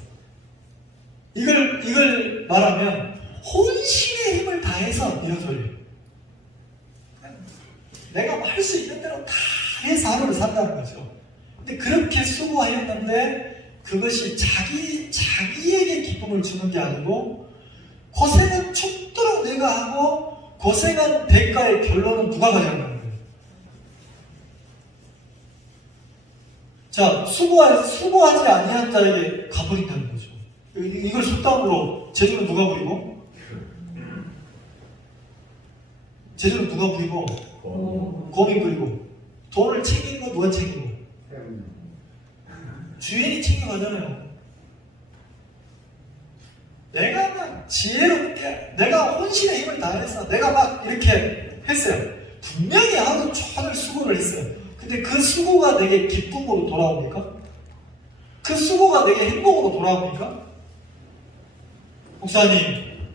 이걸 말하면 혼신의 힘을 다해서 이런 소리예요. 내가 할 수 있는 대로 다 해서 하루를 산다는 거죠. 근데 그렇게 수고하였는데 그것이 자기에게 기쁨을 주는 게 아니고, 고생은 죽도록 내가 하고 고생한 대가의 결론은 누가 가져가는 거예요? 자, 수고하지 아니한 자에게 가버린다는 거죠. 이걸 속담으로 제주는 누가 부리고? 제주는 누가 부리고? 곰이 부리고. 돈을 챙기는 건 누가 챙기고? 주인이 챙겨가잖아요. 내가 막 지혜롭게, 내가 혼신의 힘을 다해서 내가 막 이렇게 했어요. 분명히 하루 종일 수고를 했어요. 근데 그 수고가 내게 기쁨으로 돌아옵니까? 그 수고가 내게 행복으로 돌아옵니까? 목사님,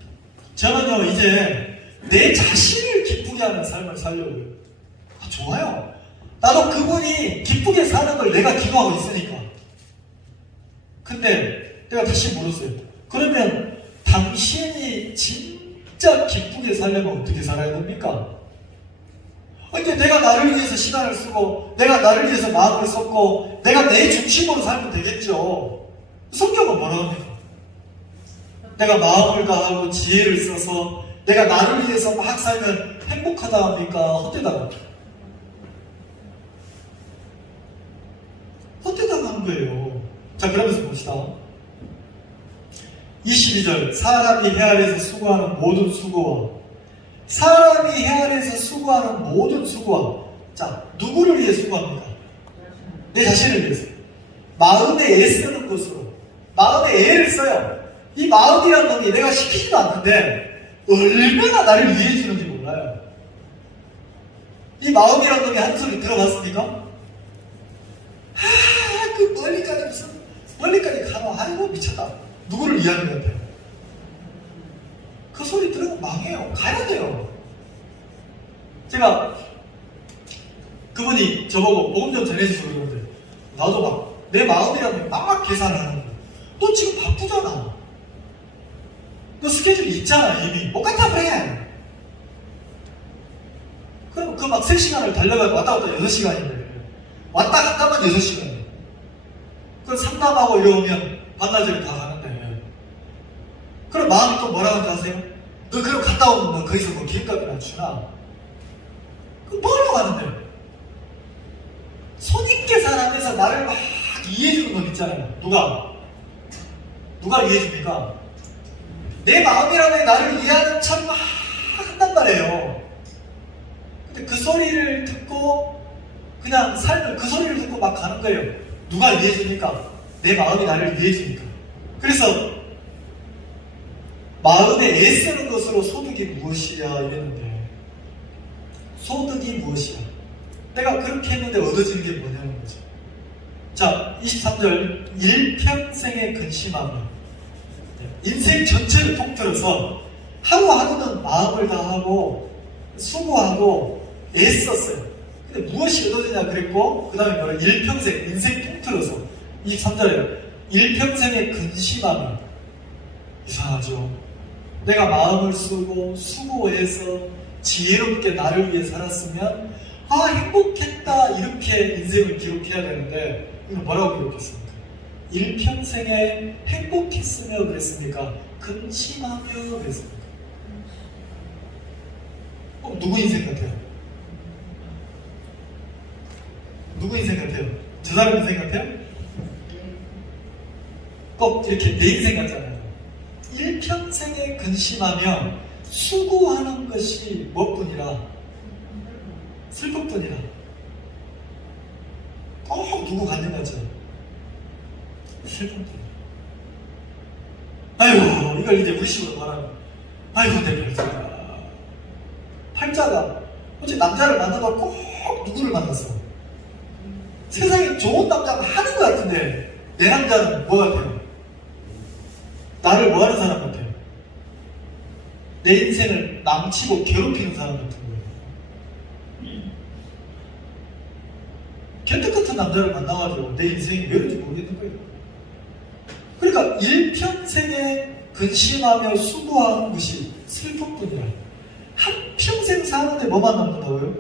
저는요 이제 내 자신을 기쁘게 하는 삶을 살려고요. 좋아요. 나도 그분이 기쁘게 사는 걸 내가 기도하고 있으니까. 근데 내가 다시 물었어요. 그러면 당신이 진짜 기쁘게 살려면 어떻게 살아야 됩니까? 이제 내가 나를 위해서 시간을 쓰고, 내가 나를 위해서 마음을 쏟고, 내가 내 중심으로 살면 되겠죠. 성경은 뭐라고 합니까? 내가 마음을 다하고 지혜를 써서 내가 나를 위해서 막 살면 행복하다 합니까? 헛되다 하는 거예요. 자, 그러면서 봅시다. 22절. 사람이 해 아래에서 수고하는 모든 수고와, 사람이 해 아래에서 수고하는 모든 수고와, 자, 누구를 위해 수고합니까? 내 자신을 위해서. 마음에 애쓰는 것으로, 마음에 애를 써요. 이 마음이라는 놈이 내가 시키지도 않는데 얼마나 나를 위해 주는지 몰라요. 이 마음이라는 놈이 하는 소리 들어봤습니까? 그 멀리까지 가면 아이고 미쳤다. 누구를 위하는 것 같아요? 그 소리 들으면 망해요. 가야 돼요. 제가 그분이 저보고 복음 좀 전해주시고 그러는데, 나도 막 내 마음이라는 막 계산을 하는 거야. 너 지금 바쁘잖아. 너 스케줄이 있잖아. 이미 못 간다 그래. 그럼 그 막 3시간을 달려가고 왔다 갔다 6시간인데 왔다 갔다만 6시간이에요. 그 상담하고 이러면 반나절이 다 가는데, 그럼 마음이 또 뭐라고 하는지 아세요? 너 그럼 갔다 오면 너 거기서 뭐 기름값이나 주나? 그럼 뭐하러 가는데? 손익 계산하면서 나를 막 이해해주는 놈 있잖아요. 누가 이해해줍니까? 내 마음이라면 나를 이해하는 척 막 한단 말이에요. 근데 그 소리를 듣고 그냥 삶을 그 소리를 듣고 막 가는 거예요. 누가 이해해주니까? 내 마음이 나를 이해해주니까. 그래서 마음에 애쓰는 것으로 소득이 무엇이야 이랬는데, 소득이 무엇이야? 내가 그렇게 했는데 얻어지는 게 뭐냐는 거죠. 자, 23절. 일평생의 근심하며. 인생 전체를 통틀어서 하루하루는 마음을 다하고 수고하고 애썼어요. 근데 무엇이 얻어지냐 그랬고, 그 다음에 뭐라? 일평생, 인생 통틀어서. 23절에 일평생의 근심하며. 이상하죠. 내가 마음을 쓰고 수고해서 지혜롭게 나를 위해 살았으면 행복했다 이렇게 인생을 기록해야 되는데, 이거 뭐라고 기록했습니까? 일평생에 행복했으며 그랬습니까? 근심하며 그랬습니까? 누구 인생 같아요? 누구 인생 같아요? 저 사람 인생 같아요? 꼭 이렇게 내 인생 같잖아요. 일평생에 근심하며 수고하는 것이 무엇뿐이라? 슬픔뿐이라. 꼭 누구 갖는 거죠? 슬픔뿐이라. 아이고, 이걸 이제 우리식으로 말하면, 아이고, 내 팔자가. 팔자가, 어째 남자를 만나도 꼭 누구를 만났어? 세상에 좋은 남자가 하는 것 같은데, 내 남자는 뭐 같아요? 나를 뭐 하는 사람 같아요? 내 인생을 망치고 괴롭히는 사람 같은 거예요. 견적 같은 남자를 만나가지고 내 인생이 왜 그런지 모르겠는 거예요. 그러니까 일평생에 근심하며 수고하는 것이 슬픔뿐이라. 한평생 사는데 뭐만 남는다고요?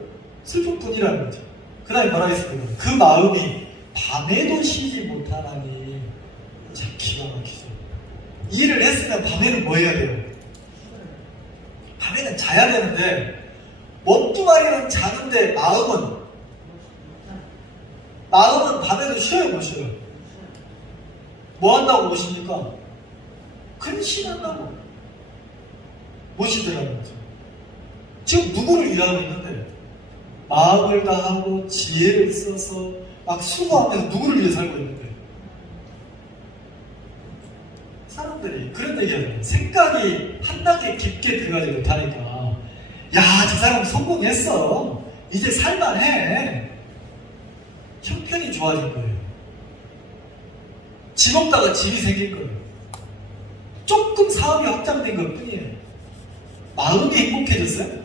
슬픔뿐이라는 거죠. 그 다음에 뭐라 했습니까? 그 마음이 밤에도 쉬지 못하나니. 참 기가 막히죠. 일을 했으면 밤에는 뭐 해야 돼요? 밤에는 자야 되는데 몸뚱아리는 자는데 마음은 밤에도 쉬어요, 못 쉬어요? 뭐 한다고 못 쉽니까? 근심한다고 못 쉬더라는 거죠. 지금 누구를 위하고 있는데 마음을 다하고 지혜를 써서 막 수고하면서 누구를 위해 살고 있는데 사람들이 그런 얘기하잖아요. 생각이 한 단계 깊게 들어가지 못하니까 야, 저 사람 성공했어. 이제 살만해. 형편이 좋아진 거예요. 집 없다가 집이 생긴 거예요. 조금 사업이 확장된 것 뿐이에요. 마음이 행복해졌어요.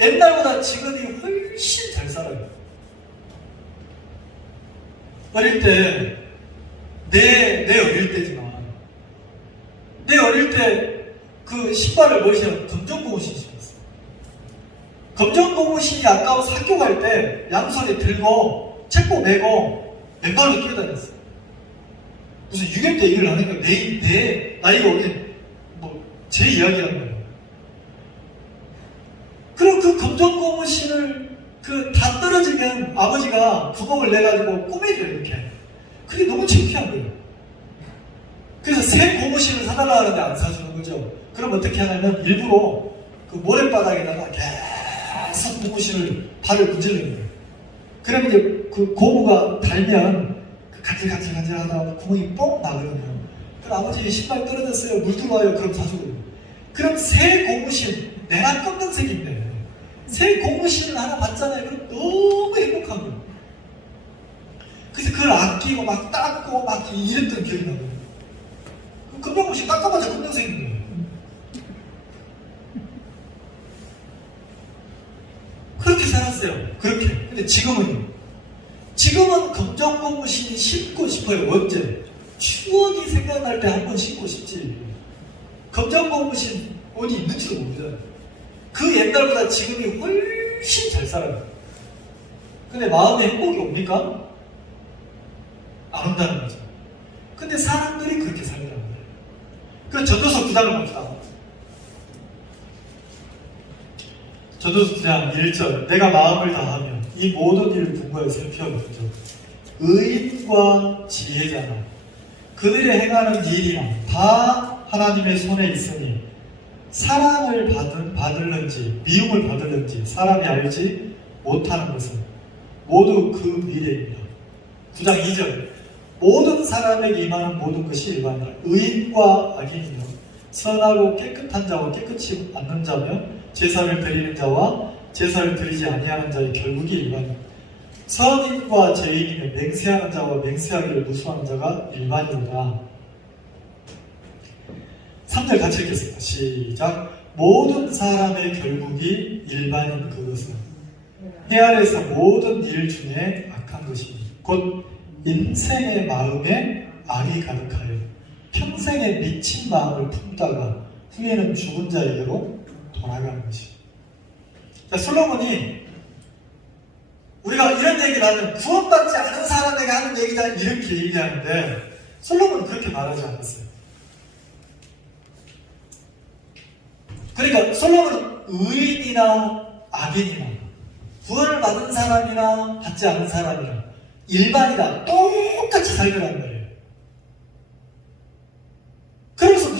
옛날보다 지금이 훨씬 잘 살아요. 어릴 때 내 어릴 때지만 내 어릴 때 그 신발을 뭐 신어요? 검정고무신 신었어요. 검정고무신이 아까워서 학교 갈 때 양손에 들고 책보 메고 맨발로 뛰어다녔어요. 무슨 6.25 때 일을 하니까 내 나이가 어디 제 이야기라는 거예요. 그럼 그 검정고무신을 다 떨어지면 아버지가 구멍을 내가지고 꾸며줘요, 이렇게. 그게 너무 창피한 거예요. 그래서 새 고무신을 사달라 하는데 안 사주는 거죠. 그럼 어떻게 하냐면 일부러 그 모래바닥에다가 계속 고무신을 발을 문지르는 거예요. 그러면 이제 그 고무가 달면 간질간질 하다가 구멍이 뻥 나거든요. 그럼 아버지 신발 떨어졌어요. 물 들어와요. 그럼 사주거든요. 그럼 새 고무신, 내랑 검정색인데 새 고무신을 하나 봤잖아요. 그럼 너무 행복한 거예요. 그래서 그걸 아끼고 막 닦고 막 이랬던 기억이 나거든요. 검정고무신 닦아봤자 검정색인 거예요. 그렇게 살았어요. 그렇게. 근데 지금은 검정고무신이 신고 싶어요. 언제? 추억이 생각날 때 한 번 신고 싶지. 검정고무신 옷이 있는지도 모르잖아요. 그 옛날보다 지금이 훨씬 잘 살아요. 근데 마음에 행복이 옵니까? 안 온다는 거죠. 근데 사람들이 그렇게 살더라는 거예요. 그 전도서 9장을 봅시다. 전도서 9장 1절. 내가 마음을 다하며 이 모든 일을 분부하여 살펴보죠. 의인과 지혜자나 그들이 행하는 일이나 다 하나님의 손에 있으니 사랑을 받을는지 미움을 받을는지 사람이 알지 못하는 것은 모두 그 미래입니다. 9장 2절. 모든 사람에게 임하는 모든 것이 일반이라. 의인과 악인이며 선하고 깨끗한 자와 깨끗이 않는 자며 제사를 드리는 자와 제사를 드리지 아니하는 자의 결국이 일반이다. 선인과 죄인이며 맹세하는 자와 맹세하기를 무수하는 자가 일반이다. 3절 같이 읽겠습니다. 시작. 모든 사람의 결국이 일반인 그것은 해 아래에서 모든 일 중에 악한 것이니 곧 인생의 마음에 악이 가득하여 평생에 미친 마음을 품다가 후에는 죽은 자에게로 돌아가는 것이. 자, 솔로몬이 우리가 이런 얘기를 하면 구원받지 않은 사람에게 하는 얘기다 이렇게 얘기하는데 솔로몬은 그렇게 말하지 않았어요. 그러니까 솔로몬은 의인이나 악인이나 구원을 받은 사람이나 받지 않은 사람이나 일반이나 똑같이 살더라는 거예요.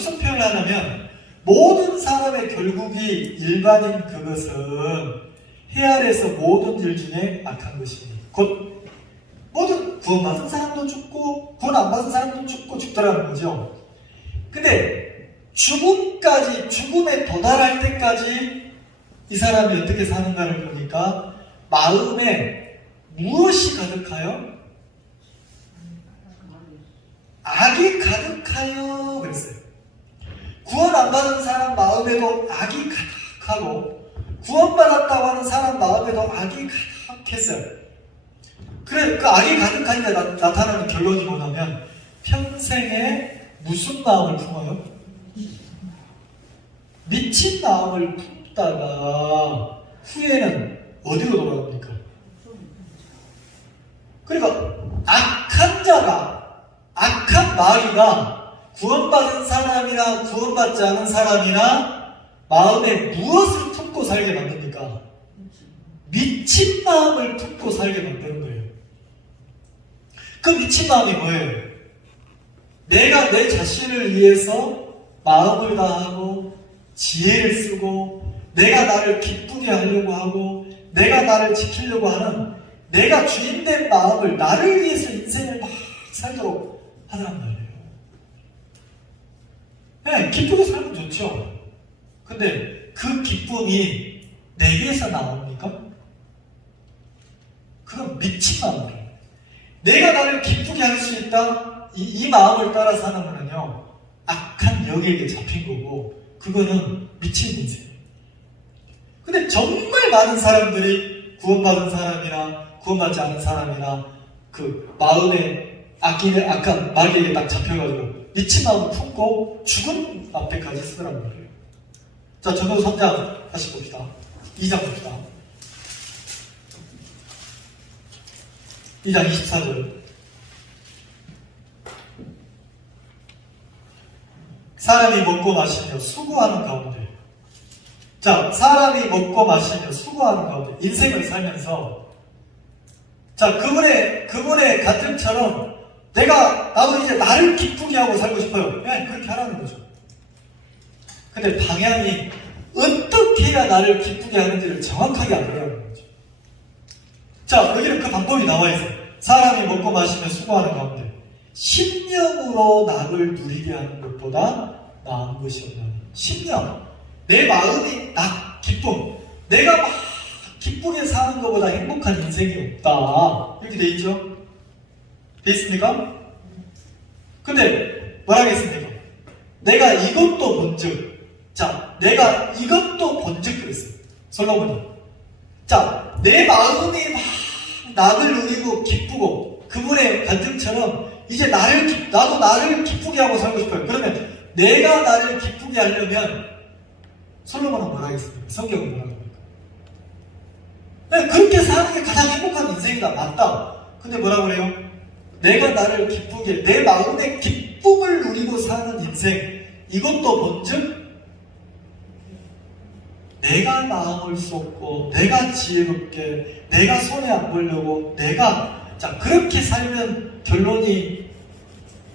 무슨 표현을 하냐면 모든 사람의 결국이 일반인 그것은 해 아래에서 모든 일 중에 악한 것이니 곧 모든 구원받은 사람도 죽고 구원 안 받은 사람도 죽고 죽더라는 거죠. 근데 죽음까지 죽음에 도달할 때까지 이 사람이 어떻게 사는가를 보니까 마음에 무엇이 가득하여? 악이 가득하여 그랬어요. 구원 안 받은 사람 마음에도 악이 가득하고 구원받았다고 하는 사람 마음에도 악이 가득했어요. 그래, 그 악이 가득하니까 나타나는 결론이 뭐냐면 평생에 무슨 마음을 품어요? 미친 마음을 품다가 후에는 어디로 돌아갑니까? 그러니까 악한 자가, 악한 마귀가 구원받은 사람이나 구원받지 않은 사람이나 마음에 무엇을 품고 살게 만듭니까? 미친 마음을 품고 살게 만드는 거예요. 그 미친 마음이 뭐예요? 내가 내 자신을 위해서 마음을 다하고 지혜를 쓰고 내가 나를 기쁘게 하려고 하고 내가 나를 지키려고 하는 내가 주인된 마음을 나를 위해서 인생을 막 살도록 하더란 말이에요. 네, 기쁘게 살면 좋죠. 근데 그 기쁨이 내게서 나옵니까? 그건 미친 마음이에요. 내가 나를 기쁘게 할 수 있다? 이 마음을 따라 사는 거는요, 악한 영에게 잡힌 거고, 그거는 미친 인생이에요. 근데 정말 많은 사람들이 구원받은 사람이나 구원받지 않은 사람이나 그 마음에 악한 마귀에게 딱 잡혀가지고 미친 마음을 품고 죽음 앞에까지 쓰더란 말이에요. 자, 저도 3장 다시 봅시다. 2장 봅시다. 2장 24절. 사람이 먹고 마시며 수고하는 가운데. 자, 사람이 먹고 마시며 수고하는 가운데 인생을 살면서 자, 그분의 가정처럼 나도 이제 나를 기쁘게 하고 살고 싶어요. 네, 그렇게 하라는 거죠. 근데 방향이 어떻게 해야 나를 기쁘게 하는지를 정확하게 알아야하는 거죠. 자, 여기는 그 방법이 나와 있어요. 사람이 먹고 마시며 수고하는 가운데 심령으로 낙을 누리게 하는 것보다 나은 것이 없나니. 심령, 내 마음이 낙, 기쁨, 내가 막 기쁘게 사는 것보다 행복한 인생이 없다. 이렇게 돼 있죠? 돼 있습니까? 근데 뭐라 하겠습니까? 내가 이것도 본즉, 자, 내가 이것도 본즉 그랬어요. 솔로몬이. 자, 내 마음이 막 낙을 누리고 기쁘고 그분의 간증처럼 이제 나도 나를 기쁘게 하고 살고 싶어요. 그러면 내가 나를 기쁘게 하려면 솔로몬은 뭐라 하겠습니까? 성경은 뭐라 합니까? 그렇게 사는 게 가장 행복한 인생이다. 맞다. 근데 뭐라 그래요? 내가 나를 기쁘게, 내 마음의 기쁨을 누리고 사는 인생, 이것도 본즉 내가 마음을 쏟고 내가 지혜롭게 내가 손해 안 보려고 자, 그렇게 살면 결론이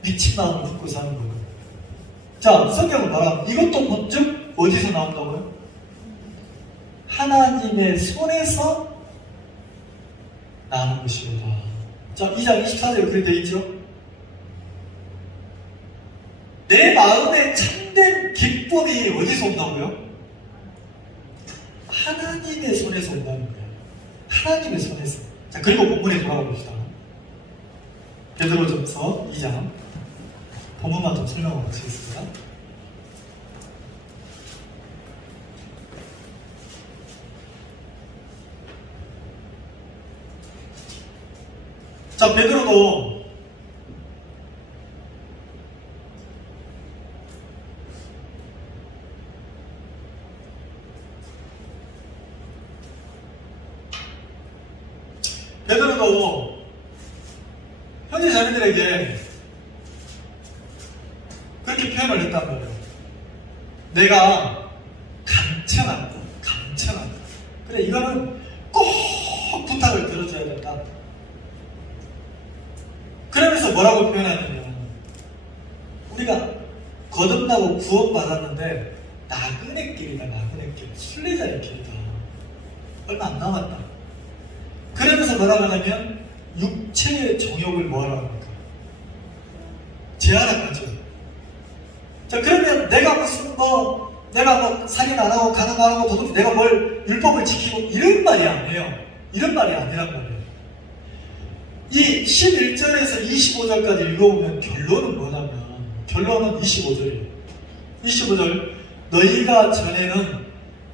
미친 마음을 품고 사는 거예요. 자, 성경은 말하면 이것도 본즉 어디서 나온다고요? 하나님의 손에서 나는 것이로다. 자, 2장 24절에 그렇게 되어 있죠? 내 마음에 참된 기쁨이 어디서 온다고요? 하나님의 손에서 온다는 거예요. 하나님의 손에서. 자, 그리고 본문에 돌아가 봅시다. 베드로전서 2장. 본문만 좀 설명하고 마치겠습니다. 자, 베드로도 현재 자녀들에게 그렇게 표현을 했단 말이에요. 내가 감청한다. 그래, 이거는 꼭 부탁을 들어줘야 된다. 그러면서 뭐라고 표현하냐면 우리가 거듭나고 구원받았는데 나그네 길이다. 나그네 길. 순례자의 길이다. 얼마 안 남았다. 그러면서 뭐라고 하냐면 육체의 정욕을 뭐하라 합니까? 제한하죠. 자, 그러면 내가 무슨 내가 살인 안 하고 가난 안 하고 도둑 내가 뭘 율법을 지키고 이런 말이 아니에요. 이런 말이 아니란 말이에요. 이 11절에서 25절까지 읽어보면 결론은 뭐냐면 결론은 25절이에요. 25절 너희가 전에는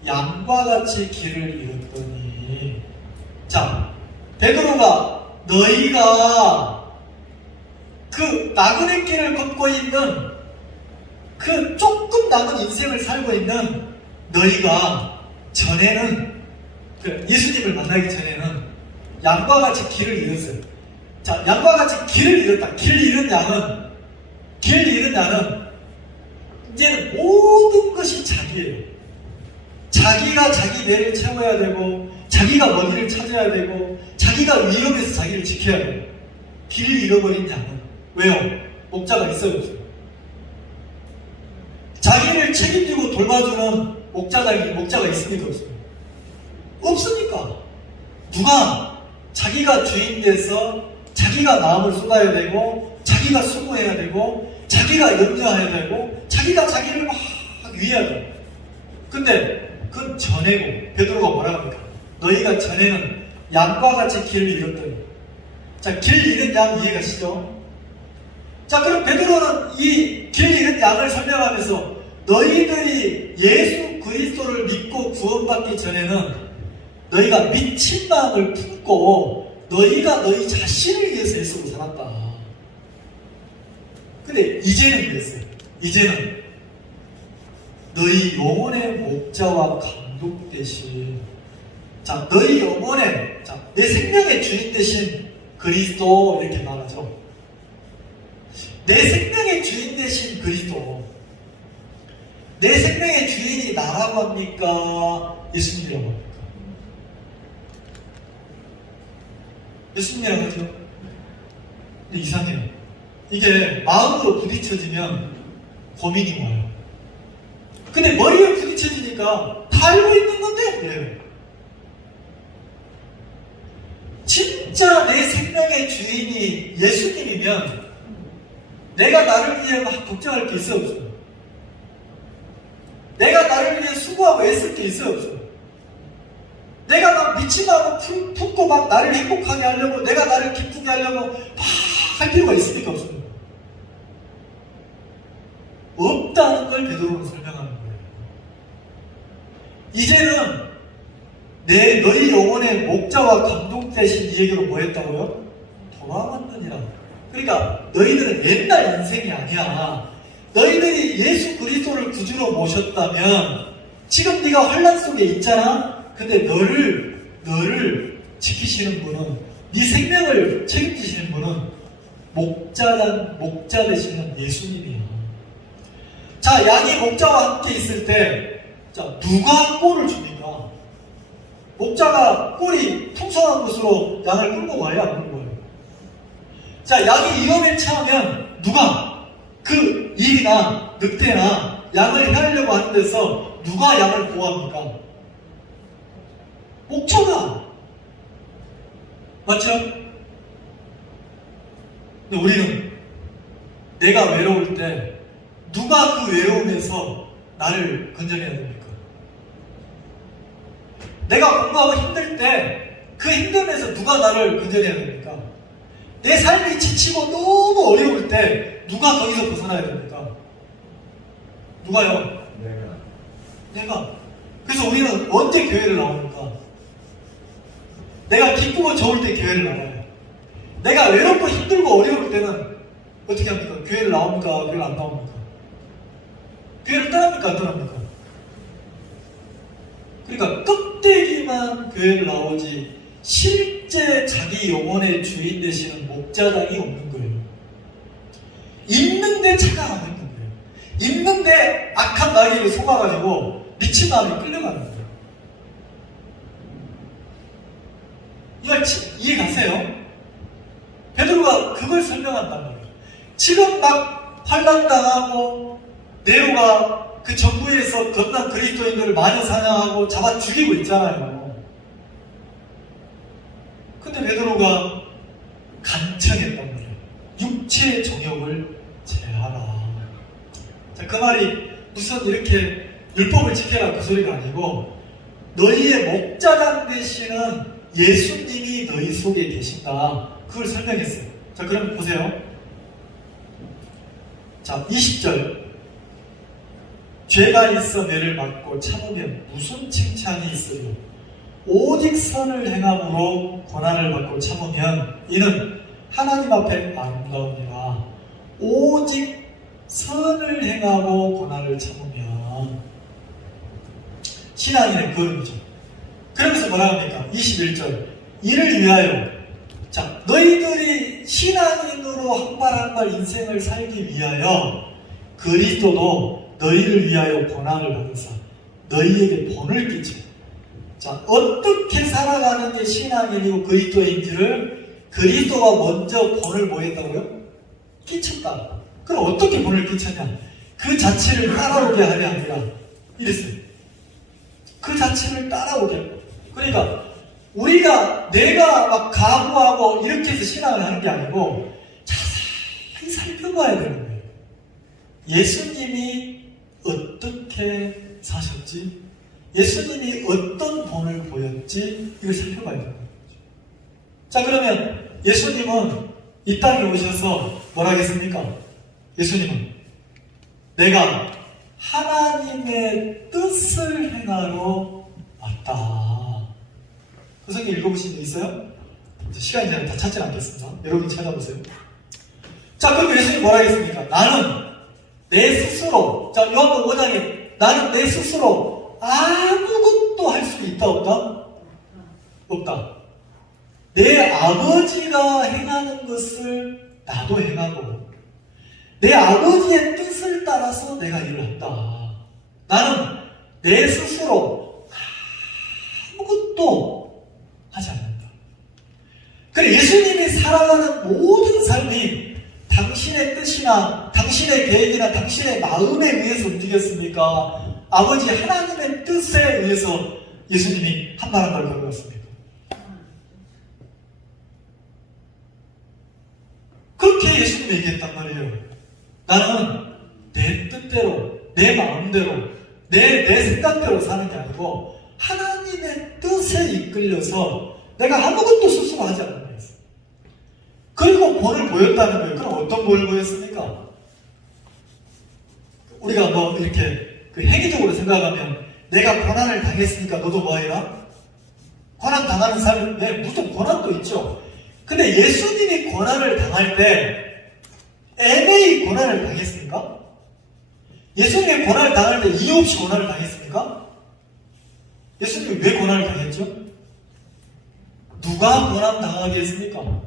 양과 같이 길을 잃었더니 자 베드로가 너희가 그 나그네 길을 걷고 있는 그 조금 남은 인생을 살고 있는 너희가 전에는 예수님을 만나기 전에는 양과 같이 길을 잃었어요. 자, 양과 같이 길을 잃었다. 길 잃은 양은 이제는 모든 것이 자기예요. 자기가 자기 배를 채워야 되고 자기가 먹이를 찾아야 되고 자기가 위험해서 자기를 지켜야 돼요. 길을 잃어버린 양은 왜요? 목자가 있어요, 없어요? 자기를 책임지고 돌봐주는 목자가 있습니까, 없어요? 없으니까 누가 자기가 주인 돼서 자기가 마음을 쏟아야 되고 자기가 수고해야 되고 자기가 염려해야 되고 자기가 자기를 막 위해야 돼요. 근데 그건 전에고 베드로가 뭐라고 합니까? 너희가 전에는 양과 같이 길을 잃었더니 자, 길 잃은 양 이해가시죠? 자, 그럼 베드로는 이 길 잃은 양을 설명하면서 너희들이 예수 그리스도를 믿고 구원받기 전에는 너희가 미친 마음을 품고 너희가 너희 자신을 위해서 애쓰고 살았다. 근데 이제는 그랬어요. 이제는 너희 영혼의 목자와 감독 대신 자, 너희 영혼의 내 생명의 주인 대신 그리스도 이렇게 말하죠. 내 생명의 주인 대신 그리스도. 내 생명의 주인이 나라고 합니까? 예수님이라고 합니까? 예수님이라고 하죠. 근데 이상해요. 이게 마음으로 부딪혀지면 고민이 와요. 근데 머리에 부딪혀지니까 다 알고 있는 건데 그래요. 진짜 내 생명의 주인이 예수님이면 내가 나를 위해 막 걱정할 게 있어요, 없어요? 내가 나를 위해 수고하고 애쓸 게 있어요, 없어요? 내가 막 미친마음을 품고 막 나를 행복하게 하려고 내가 나를 기쁘게 하려고 막 할 필요가 있습니까, 없습니까? 없다는 걸 베드로는 설명하는 거예요. 이제는 너희 영혼의 목자와 감독 대신 이 얘기로 뭐 했다고요? 돌아왔느니라. 그러니까 너희들은 옛날 인생이 아니야. 너희들이 예수 그리스도를 구주로 모셨다면 지금 네가 환난 속에 있잖아. 근데 너를 지키시는 분은 네 생명을 책임지시는 분은 목자 되시는 예수님이야. 자, 양이 목자와 함께 있을 때 자, 누가 꼴을 줍니까? 목자가 꼴이 통솔한 곳으로 양을 끌고 가야 안 끌고 가요. 자, 양이 위험에 처하면 누가 그 일이나 늑대나 양을 해하려고 하는 데서 누가 양을 보호합니까? 목자가. 맞죠? 근데 우리는 내가 외로울 때 누가 그 외로움에서 나를 건져내야 됩니까? 내가 공부하고 힘들 때 그 힘듦에서 누가 나를 건져내야 됩니까? 내 삶이 지치고 너무 어려울 때 누가 거기서 벗어나야 됩니까? 누가요? 내가. 그래서 우리는 언제 교회를 나옵니까? 내가 기쁘고 좋을 때 교회를 나와요. 내가 외롭고 힘들고 어려울 때는 어떻게 합니까? 교회를 나옵니까? 교회를 안 나옵니까? 교회를 떠납니까? 안 떠납니까? 그러니까 껍데기만 교회를 나오지 실제 자기 영혼의 주인 되시는 목자장이 없는 거예요. 있는데 차가 안 있는 거예요. 있는데 악한 마귀를 속아가지고 미친 마음이 끌려가는 거예요. 이걸 이해 가세요? 베드로가 그걸 설명한단 말이에요. 지금 막 환난 당하고 네로가 그 정부에서 건난 그리스도인들을 마녀 사냥하고 잡아 죽이고 있잖아요. 근데 베드로가 간청했단 말이에요. 육체의 정욕을 제하라. 자, 그 말이 무슨 이렇게 율법을 지켜라 그 소리가 아니고 너희의 목자장 되시는 예수님이 너희 속에 계신다. 그걸 설명했어요. 자, 그럼 보세요. 자, 20절. 죄가 있어 매를 맞고 참으면 무슨 칭찬이 있으리요? 오직 선을 행함으로 고난을 받고 참으면 이는 하나님 앞에 아름다우니라. 오직 선을 행하고 고난을 참으면 신앙인의 걸음이죠. 그러면서 뭐라 합니까? 21절. 이를 위하여, 자, 너희들이 신앙인으로 한 발 한 발 인생을 살기 위하여 그리스도도 너희를 위하여 고난을 받으사 너희에게 본을 끼쳐. 자, 어떻게 살아가는 게 신앙인이고 그리스도인지를 그리스도가 먼저 본을 보였다고요? 끼쳤다. 그럼 어떻게 본을 끼쳤냐? 그 자체를 따라오게 하려 아니라 이랬어요. 그 자체를 따라오게 하려. 그러니까 내가 막 각오하고 이렇게 해서 신앙을 하는 게 아니고 자세히 살펴봐야 되는 거예요. 예수님이 어떻게 사셨지? 예수님이 어떤 본을 보였지? 이걸 살펴봐야 되는 거죠. 자, 그러면 예수님은 이 땅에 오셔서 뭐라 하겠습니까? 예수님은 내가 하나님의 뜻을 행하러 왔다. 그 성경 읽어보신 적 있어요? 시간이 지나면 다 찾지 않겠습니다. 여러분 찾아보세요. 자, 그럼 예수님이 뭐라 하겠습니까? 나는 내 스스로, 자, 요한복음 5장에 나는 내 스스로 아무것도 할 수 있다 없다? 없다. 내 아버지가 행하는 것을 나도 행하고 내 아버지의 뜻을 따라서 내가 일을 한다. 나는 내 스스로 아무것도 하지 않는다. 그래, 예수님이 살아가는 모든 삶이 당신의 뜻이나 당신의 계획이나 당신의 마음에 의해서 움직였습니까? 아버지 하나님의 뜻에 의해서 예수님이 한 발 한 발 걸어갔습니까? 그렇게 예수님이 얘기했단 말이에요. 나는 내 뜻대로, 내 마음대로, 내 생각대로 사는 게 아니고 하나님의 뜻에 이끌려서 내가 아무것도 스스로 하지 않는 거예요. 그리고 본을 보였다는 거예요. 그럼 어떤 본을 보였습니까? 우리가 뭐 이렇게 그 행위적으로 생각하면 내가 고난을 당했으니까 너도 뭐 해라? 고난 당하는 사람은 무슨 고난도 있죠. 근데 예수님이 고난을 당할 때 애매히 고난을 당했습니까? 예수님이 고난을 당할 때 이유 없이 고난을 당했습니까? 예수님이 왜 고난을 당했죠? 누가 고난 당하게 했습니까?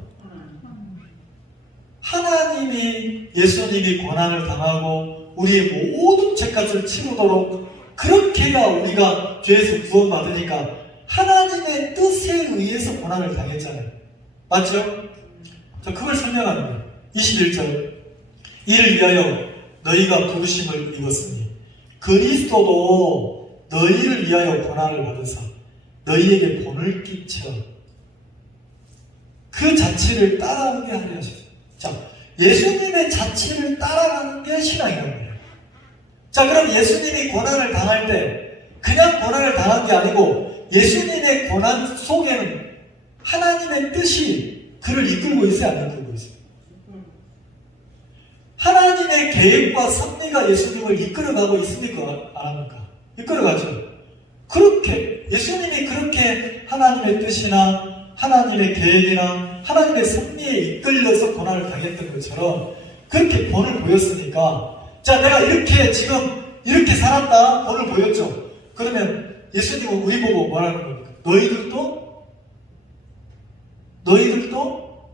하나님이 예수님이 고난을 당하고 우리의 모든 죄값을 치르도록 그렇게 해야 우리가 죄에서 구원받으니까 하나님의 뜻에 의해서 고난을 당했잖아요. 맞죠? 자, 그걸 설명하는 거예요. 21절. 이를 위하여 너희가 부르심을 입었으니 그리스도도 너희를 위하여 고난을 받으사 너희에게 본을 끼쳐 그 자체를 따라오게 하려 하셨어요. 자, 예수님의 자체를 따라가는 게 신앙이라는 거예요. 자, 그럼 예수님이 고난을 당할 때 그냥 고난을 당한 게 아니고 예수님의 고난 속에는 하나님의 뜻이 그를 이끌고 있어요, 안 이끌고 있어요? 하나님의 계획과 섭리가 예수님을 이끌어가고 있습니까? 안 합니까? 이끌어가죠. 그렇게 예수님이 그렇게 하나님의 뜻이나 하나님의 계획이나 하나님의 섭리에 이끌려서 고난을 당했던 것처럼 그렇게 본을 보였으니까 자, 내가 이렇게 지금 이렇게 살았다 본을 보였죠. 그러면 예수님은 우리 보고 뭐라는 겁니까? 너희들도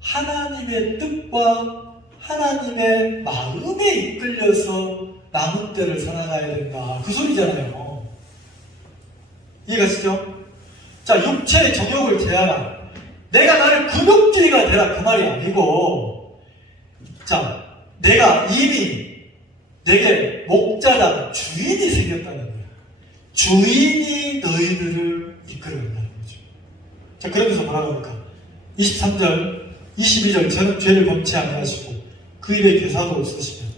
하나님의 뜻과 하나님의 마음에 이끌려서 남은 때를 살아가야 된다. 그 소리잖아요. 이해가시죠? 자, 육체의 정욕을 제하라. 내가 나를 근육주의가 되라 그 말이 아니고 자, 내가 이미 내게 목자다, 주인이 생겼다는 거예요. 주인이 너희들을 이끌어간다는 거죠. 자, 그러면서 뭐라고 합니까? 23절, 22절, 저는 죄를 범치 아니하시고 그 입에 교사도 없으시면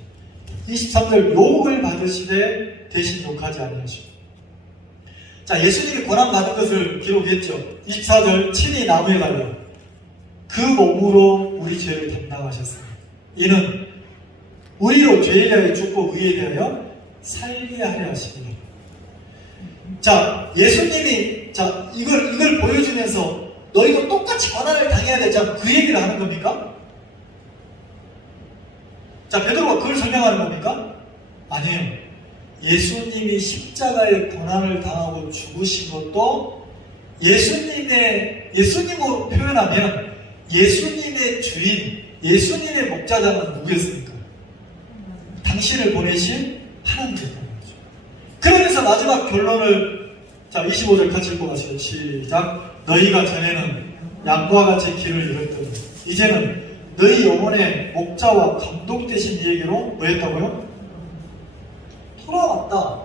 23절, 욕을 받으시되 대신 욕하지 아니하시고. 자, 예수님이 고난받은 것을 기록했죠. 24절, 친히 나무에 달려 그 몸으로 우리 죄를 담당하셨습니다. 이는 우리로 죄에 대하여 죽고 의에 대하여 살게 하려 하십니다. 자, 예수님이 이걸 보여주면서 너희도 똑같이 고난을 당해야 되잖아, 그 얘기를 하는 겁니까? 자, 베드로가 그걸 설명하는 겁니까? 아니에요. 예수님이 십자가의 고난을 당하고 죽으신 것도 예수님으로 표현하면 예수님의 주인, 예수님의 목자자는 누구였습니까? 당신을 보내신 하나님이었던 거죠. 그러면서 마지막 결론을, 자, 25절 같이 읽고 가시죠. 시작. 너희가 전에는 양과 같이 길을 잃었더니 이제는 너희 영혼의 목자와 감독 되신 이에게로 뭐였다고요? 돌아왔다.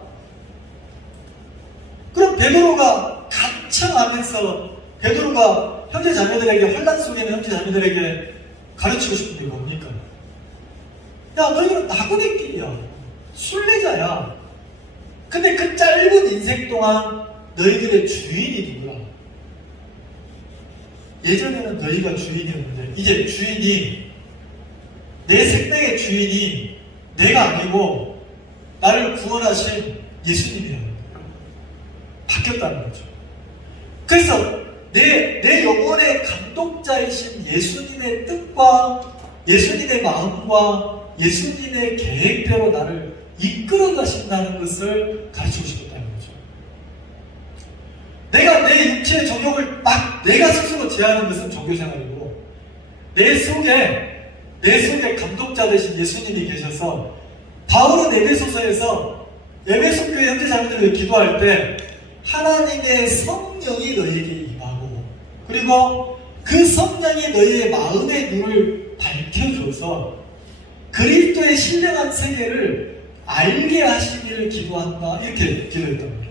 그럼 베드로가 간청하면서 베드로가 형제 자매들에게, 환난 속에 있는 형제 자매들에게 가르치고 싶은 게 뭡니까? 야, 너희는 나그네끼리야, 순례자야. 근데 그 짧은 인생 동안 너희들의 주인이 누구야? 예전에는 너희가 주인이었는데 이제 주인이, 내 생명의 주인이 내가 아니고 나를 구원하신 예수님이라는 거예요. 바뀌었다는 거죠. 그래서 내 영혼의 감독자이신 예수님의 뜻과 예수님의 마음과 예수님의 계획대로 나를 이끌어 가신다는 것을 가르치고 싶었다는 거죠. 내가 내 육체의 정욕을 막 내가 스스로 제하는 것은 종교생활이고, 내 속에 감독자 되신 예수님이 계셔서, 바울은 에베소서에서 에베소 교회 형제자매들을 기도할 때 하나님의 성령이 너희에게 임하고, 그리고 그 성령이 너희의 마음의 눈을 밝혀줘서 그리스도의 신령한 세계를 알게 하시기를 기도한다, 이렇게 기도했던 거예요.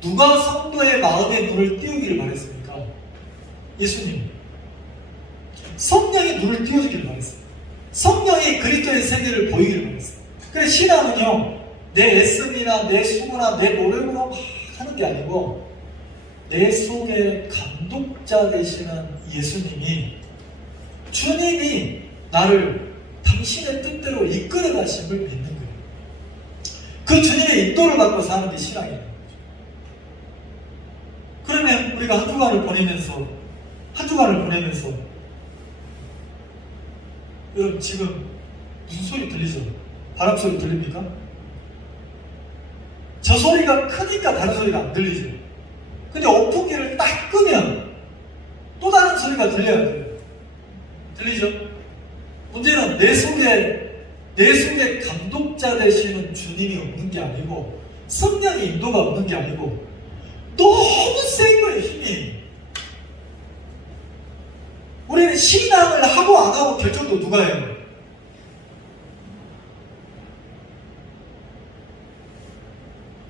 누가 성도의 마음의 눈을 띄우기를 바랬습니까? 예수님. 성령이 눈을 띄워주기를 바랬어요. 성령이 그리스도의 세계를 보이기를 바랬어요. 그래서 신앙은요, 내 애씀이나 내 수고나 내 노력으로 막 하는 게 아니고, 내 속에 감독자 되시는 예수님이, 주님이 나를 당신의 뜻대로 이끌어 가심을 믿는 거예요. 그 주님의 인도를 받고 사는 게 신앙이에요. 그러면 우리가 한 주간을 보내면서 여러분, 지금 무슨 소리 들리죠? 바람 소리 들립니까? 저 소리가 크니까 다른 소리가 안 들리죠. 근데 오프기를 딱 끄면 또 다른 소리가 들려야 돼요. 들리죠? 문제는 내 속에 감독자 되시는 주님이 없는 게 아니고, 성령의 인도가 없는 게 아니고, 너무 센 거예요, 힘이. 우리는 신앙을 하고 안 하고 결정도 누가 해요?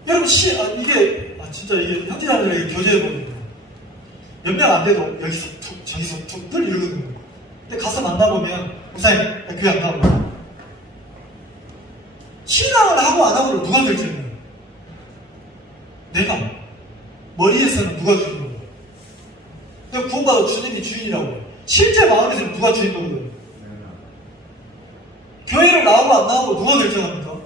여러분, 진짜 이게 형제자매들에게 교제해보는 거예요. 몇 명 안 돼도 여기서 툭, 저기서 툭, 늘 이러는 거예요. 근데 가서 만나보면, 목사님, 나 교회 안 가고. 신앙을 하고 안 하고를 누가 결정해요? 내가. 머리에서는 누가 주인공이에요? 내가 구원받아 주님이 주인이라고 해요. 실제 마음에서는 누가 주인공이에요? 교회를 나오고 안 나오고 누가 결정합니까?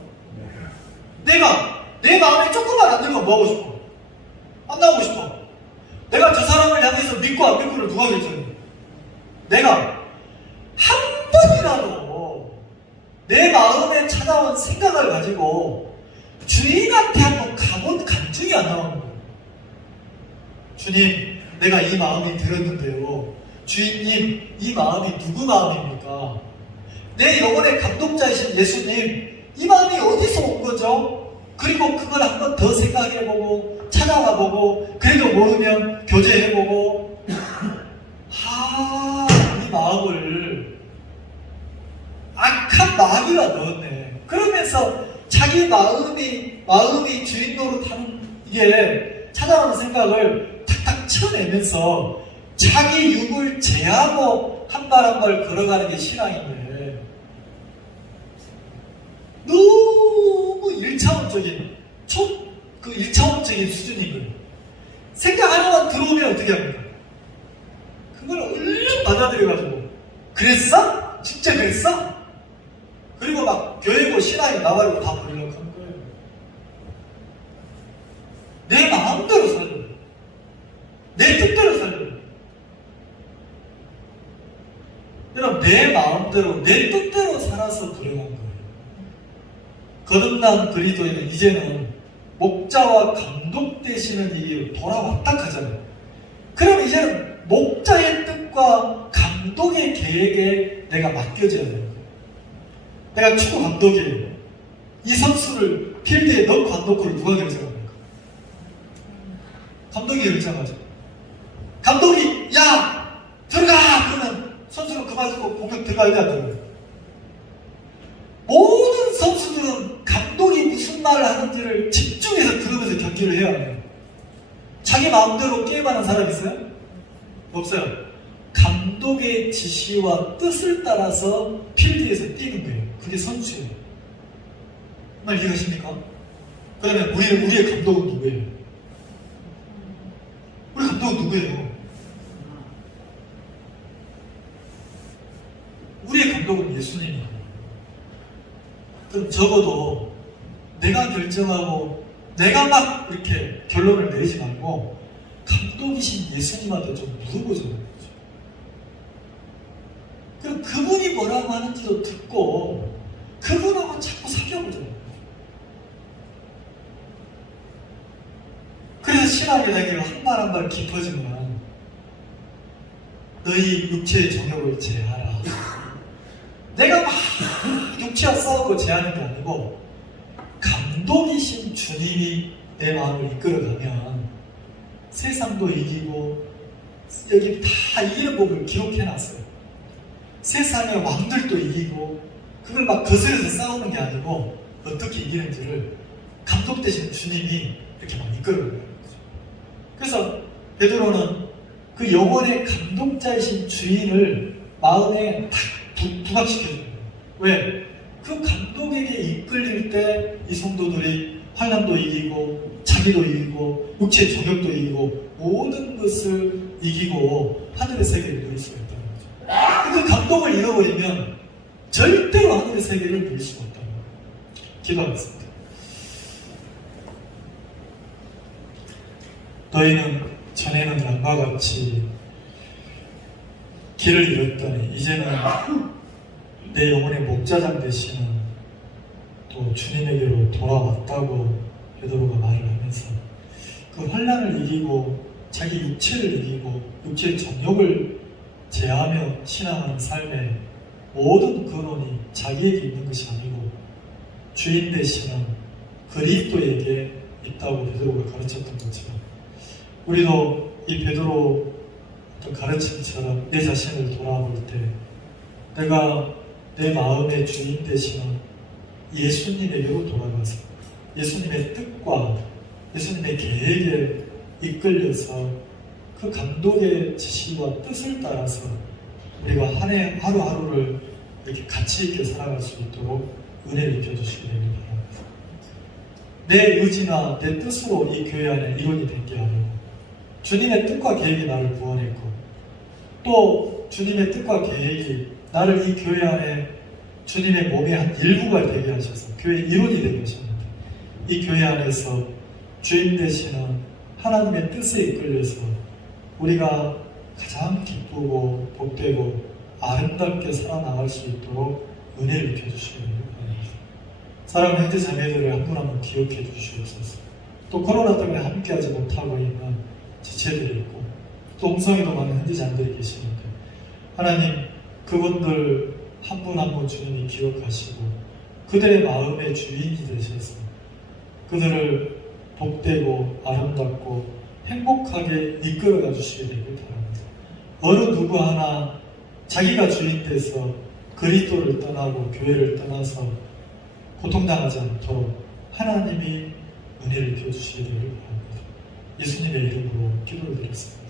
내가. 내 마음에 조금만 안 들면 뭐 하고 싶어? 안 나오고 싶어. 내가 저 사람을 향해서 믿고 안 믿고를 누가 결정해? 내가. 한 번이라도 내 마음에 찾아온 생각을 가지고 주인한테 한번 가본 간증이 안 나오는 거예요. 주님, 내가 이 마음이 들었는데요. 주인님, 이 마음이 누구 마음입니까? 내 영혼의 감독자이신 예수님, 이 마음이 어디서 온 거죠? 그리고 그걸 한번 더 생각해보고 찾아가보고, 그래도 모르면 교제해보고, 이 마음을 악한 마귀가 넣었네. 그러면서 자기 마음이 주인 노릇하는 이게 찾아오는 생각을 탁탁 쳐내면서 자기 육을 제하고 한 발 한 발 걸어가는 게 신앙인데 너무 1차원적인 그 1차원적인 수준인 거예요. 생각 하나만 들어오면 어떻게 합니까? 그걸 얼른 받아들여가지고 그랬어? 진짜 그랬어? 그리고 막 교회고 신앙이 나와요 다 버리려고 하는 거예요. 내 마음대로 살려요. 내 뜻대로 살려요. 여러분 내 마음대로 내 뜻대로 살아서 불행한 거예요. 거듭난 그리스도인은 이제는 목자와 감독 되시는 일이 돌아왔다 하잖아요. 그럼 이제는 목자의 뜻과 감독의 계획에 내가 맡겨져야 돼요. 내가 축구 감독이에요. 이 선수를 필드에 넣고 안 넣고를 누가 결정합니까? 감독이 결정하죠. 감독이 야 들어가! 그러면 선수는 그만 두고 공격 들어가야 돼 안 들어가요? 모든 선수들은 감독이 무슨 말을 하는지를 집중해서 들으면서 경기를 해야 해요. 자기 마음대로 게임하는 사람 있어요? 없어요. 감독의 지시와 뜻을 따라서 필드에서 뛰는 거예요. 그게 선수예요. 정말 이해하십니까? 그러면 우리의 감독은 누구예요? 우리 감독은 누구예요? 우리의 감독은 예수님이에요. 그럼 적어도 내가 결정하고 내가 막 이렇게 결론을 내리지 말고 감독이신 예수님한테 좀 물어보자는 거죠. 그럼 그분이 뭐라고 하는지도 듣고 그분하고 자꾸 사귀어보자는 거죠. 그래서 신앙의 단계가 한 발 한 발 깊어지면 너희 육체의 정욕을 제하라. 내가 막 육체와 싸우고 제하는 게 아니고 감독이신 주님이 내 마음을 이끌어가면 세상도 이기고 여기 다 이기는 법을 기록해놨어요. 세상의 왕들도 이기고 그걸 막 거슬려서 싸우는 게 아니고 어떻게 이기는지를 감독 되신 주님이 이렇게 막 이끌어가는 거죠. 그래서 베드로는 그 영혼의 감독자이신 주인을 마음에 딱 부각시켜줘요. 왜? 그 감독에게 이끌릴 때 이 성도들이 환난도 이기고 자기도 이기고 육체의 정욕도 이기고 모든 것을 이기고 하늘의 세계를 누릴 수가 있다는 거죠. 그 감독을 잃어버리면 절대로 하늘의 세계를 누릴 수가 없다는 거죠. 기도하겠습니다. 너희는 전에는 양과 같이 길을 잃었더니 이제는 내 영혼의 목자장 되시는 또 주님에게로 돌아왔다고 베드로가 말을 하면서 그 환난을 이기고 자기 육체를 이기고 육체의 정욕을 제하며 신앙하는 삶의 모든 근원이 자기에게 있는 것이 아니고 주인 되시는 그리스도에게 있다고 베드로가 가르쳤던 것처럼 우리도 이 베드로 어떤 가르침처럼 내 자신을 돌아볼 때 내가 내 마음의 주인 되시는 예수님에게로 돌아가서 예수님의 뜻과 예수님의 계획에 이끌려서 그 감독의 지시와 뜻을 따라서 우리가 한 해 하루하루를 이렇게 가치 있게 살아갈 수 있도록 은혜를 입혀주시기 되길 바랍니다. 내 의지나 내 뜻으로 이 교회 안에 일원이 된 게 아니고 주님의 뜻과 계획이 나를 구원했고 또 주님의 뜻과 계획이 나를 이 교회 안에 주님의 몸의 한 일부가 되게 하셔서 교회의 일원이 되게 하셨는데 이 교회 안에서 주인 되시는 하나님의 뜻에 이끌려서 우리가 가장 기쁘고 복되고 아름답게 살아나갈 수 있도록 은혜를 입혀주시기 바랍니다. 사랑하는 형제 자매들을 한 분 한 분 기억해 주시옵소서. 또 코로나 때문에 함께하지 못하고 있는 지체들이 있고 또 홍성에도 많은 형제 자매들이 계시는데 하나님 그분들 한 분 한 분 주님이 기억하시고 그들의 마음의 주인이 되셔서 그들을 복되고 아름답고 행복하게 이끌어가 주시게 되길 바랍니다. 어느 누구 하나 자기가 주인 돼서 그리스도를 떠나고 교회를 떠나서 고통당하지 않도록 하나님이 은혜를 비워주시게 되기를 바랍니다. 예수님의 이름으로 기도를 드렸습니다.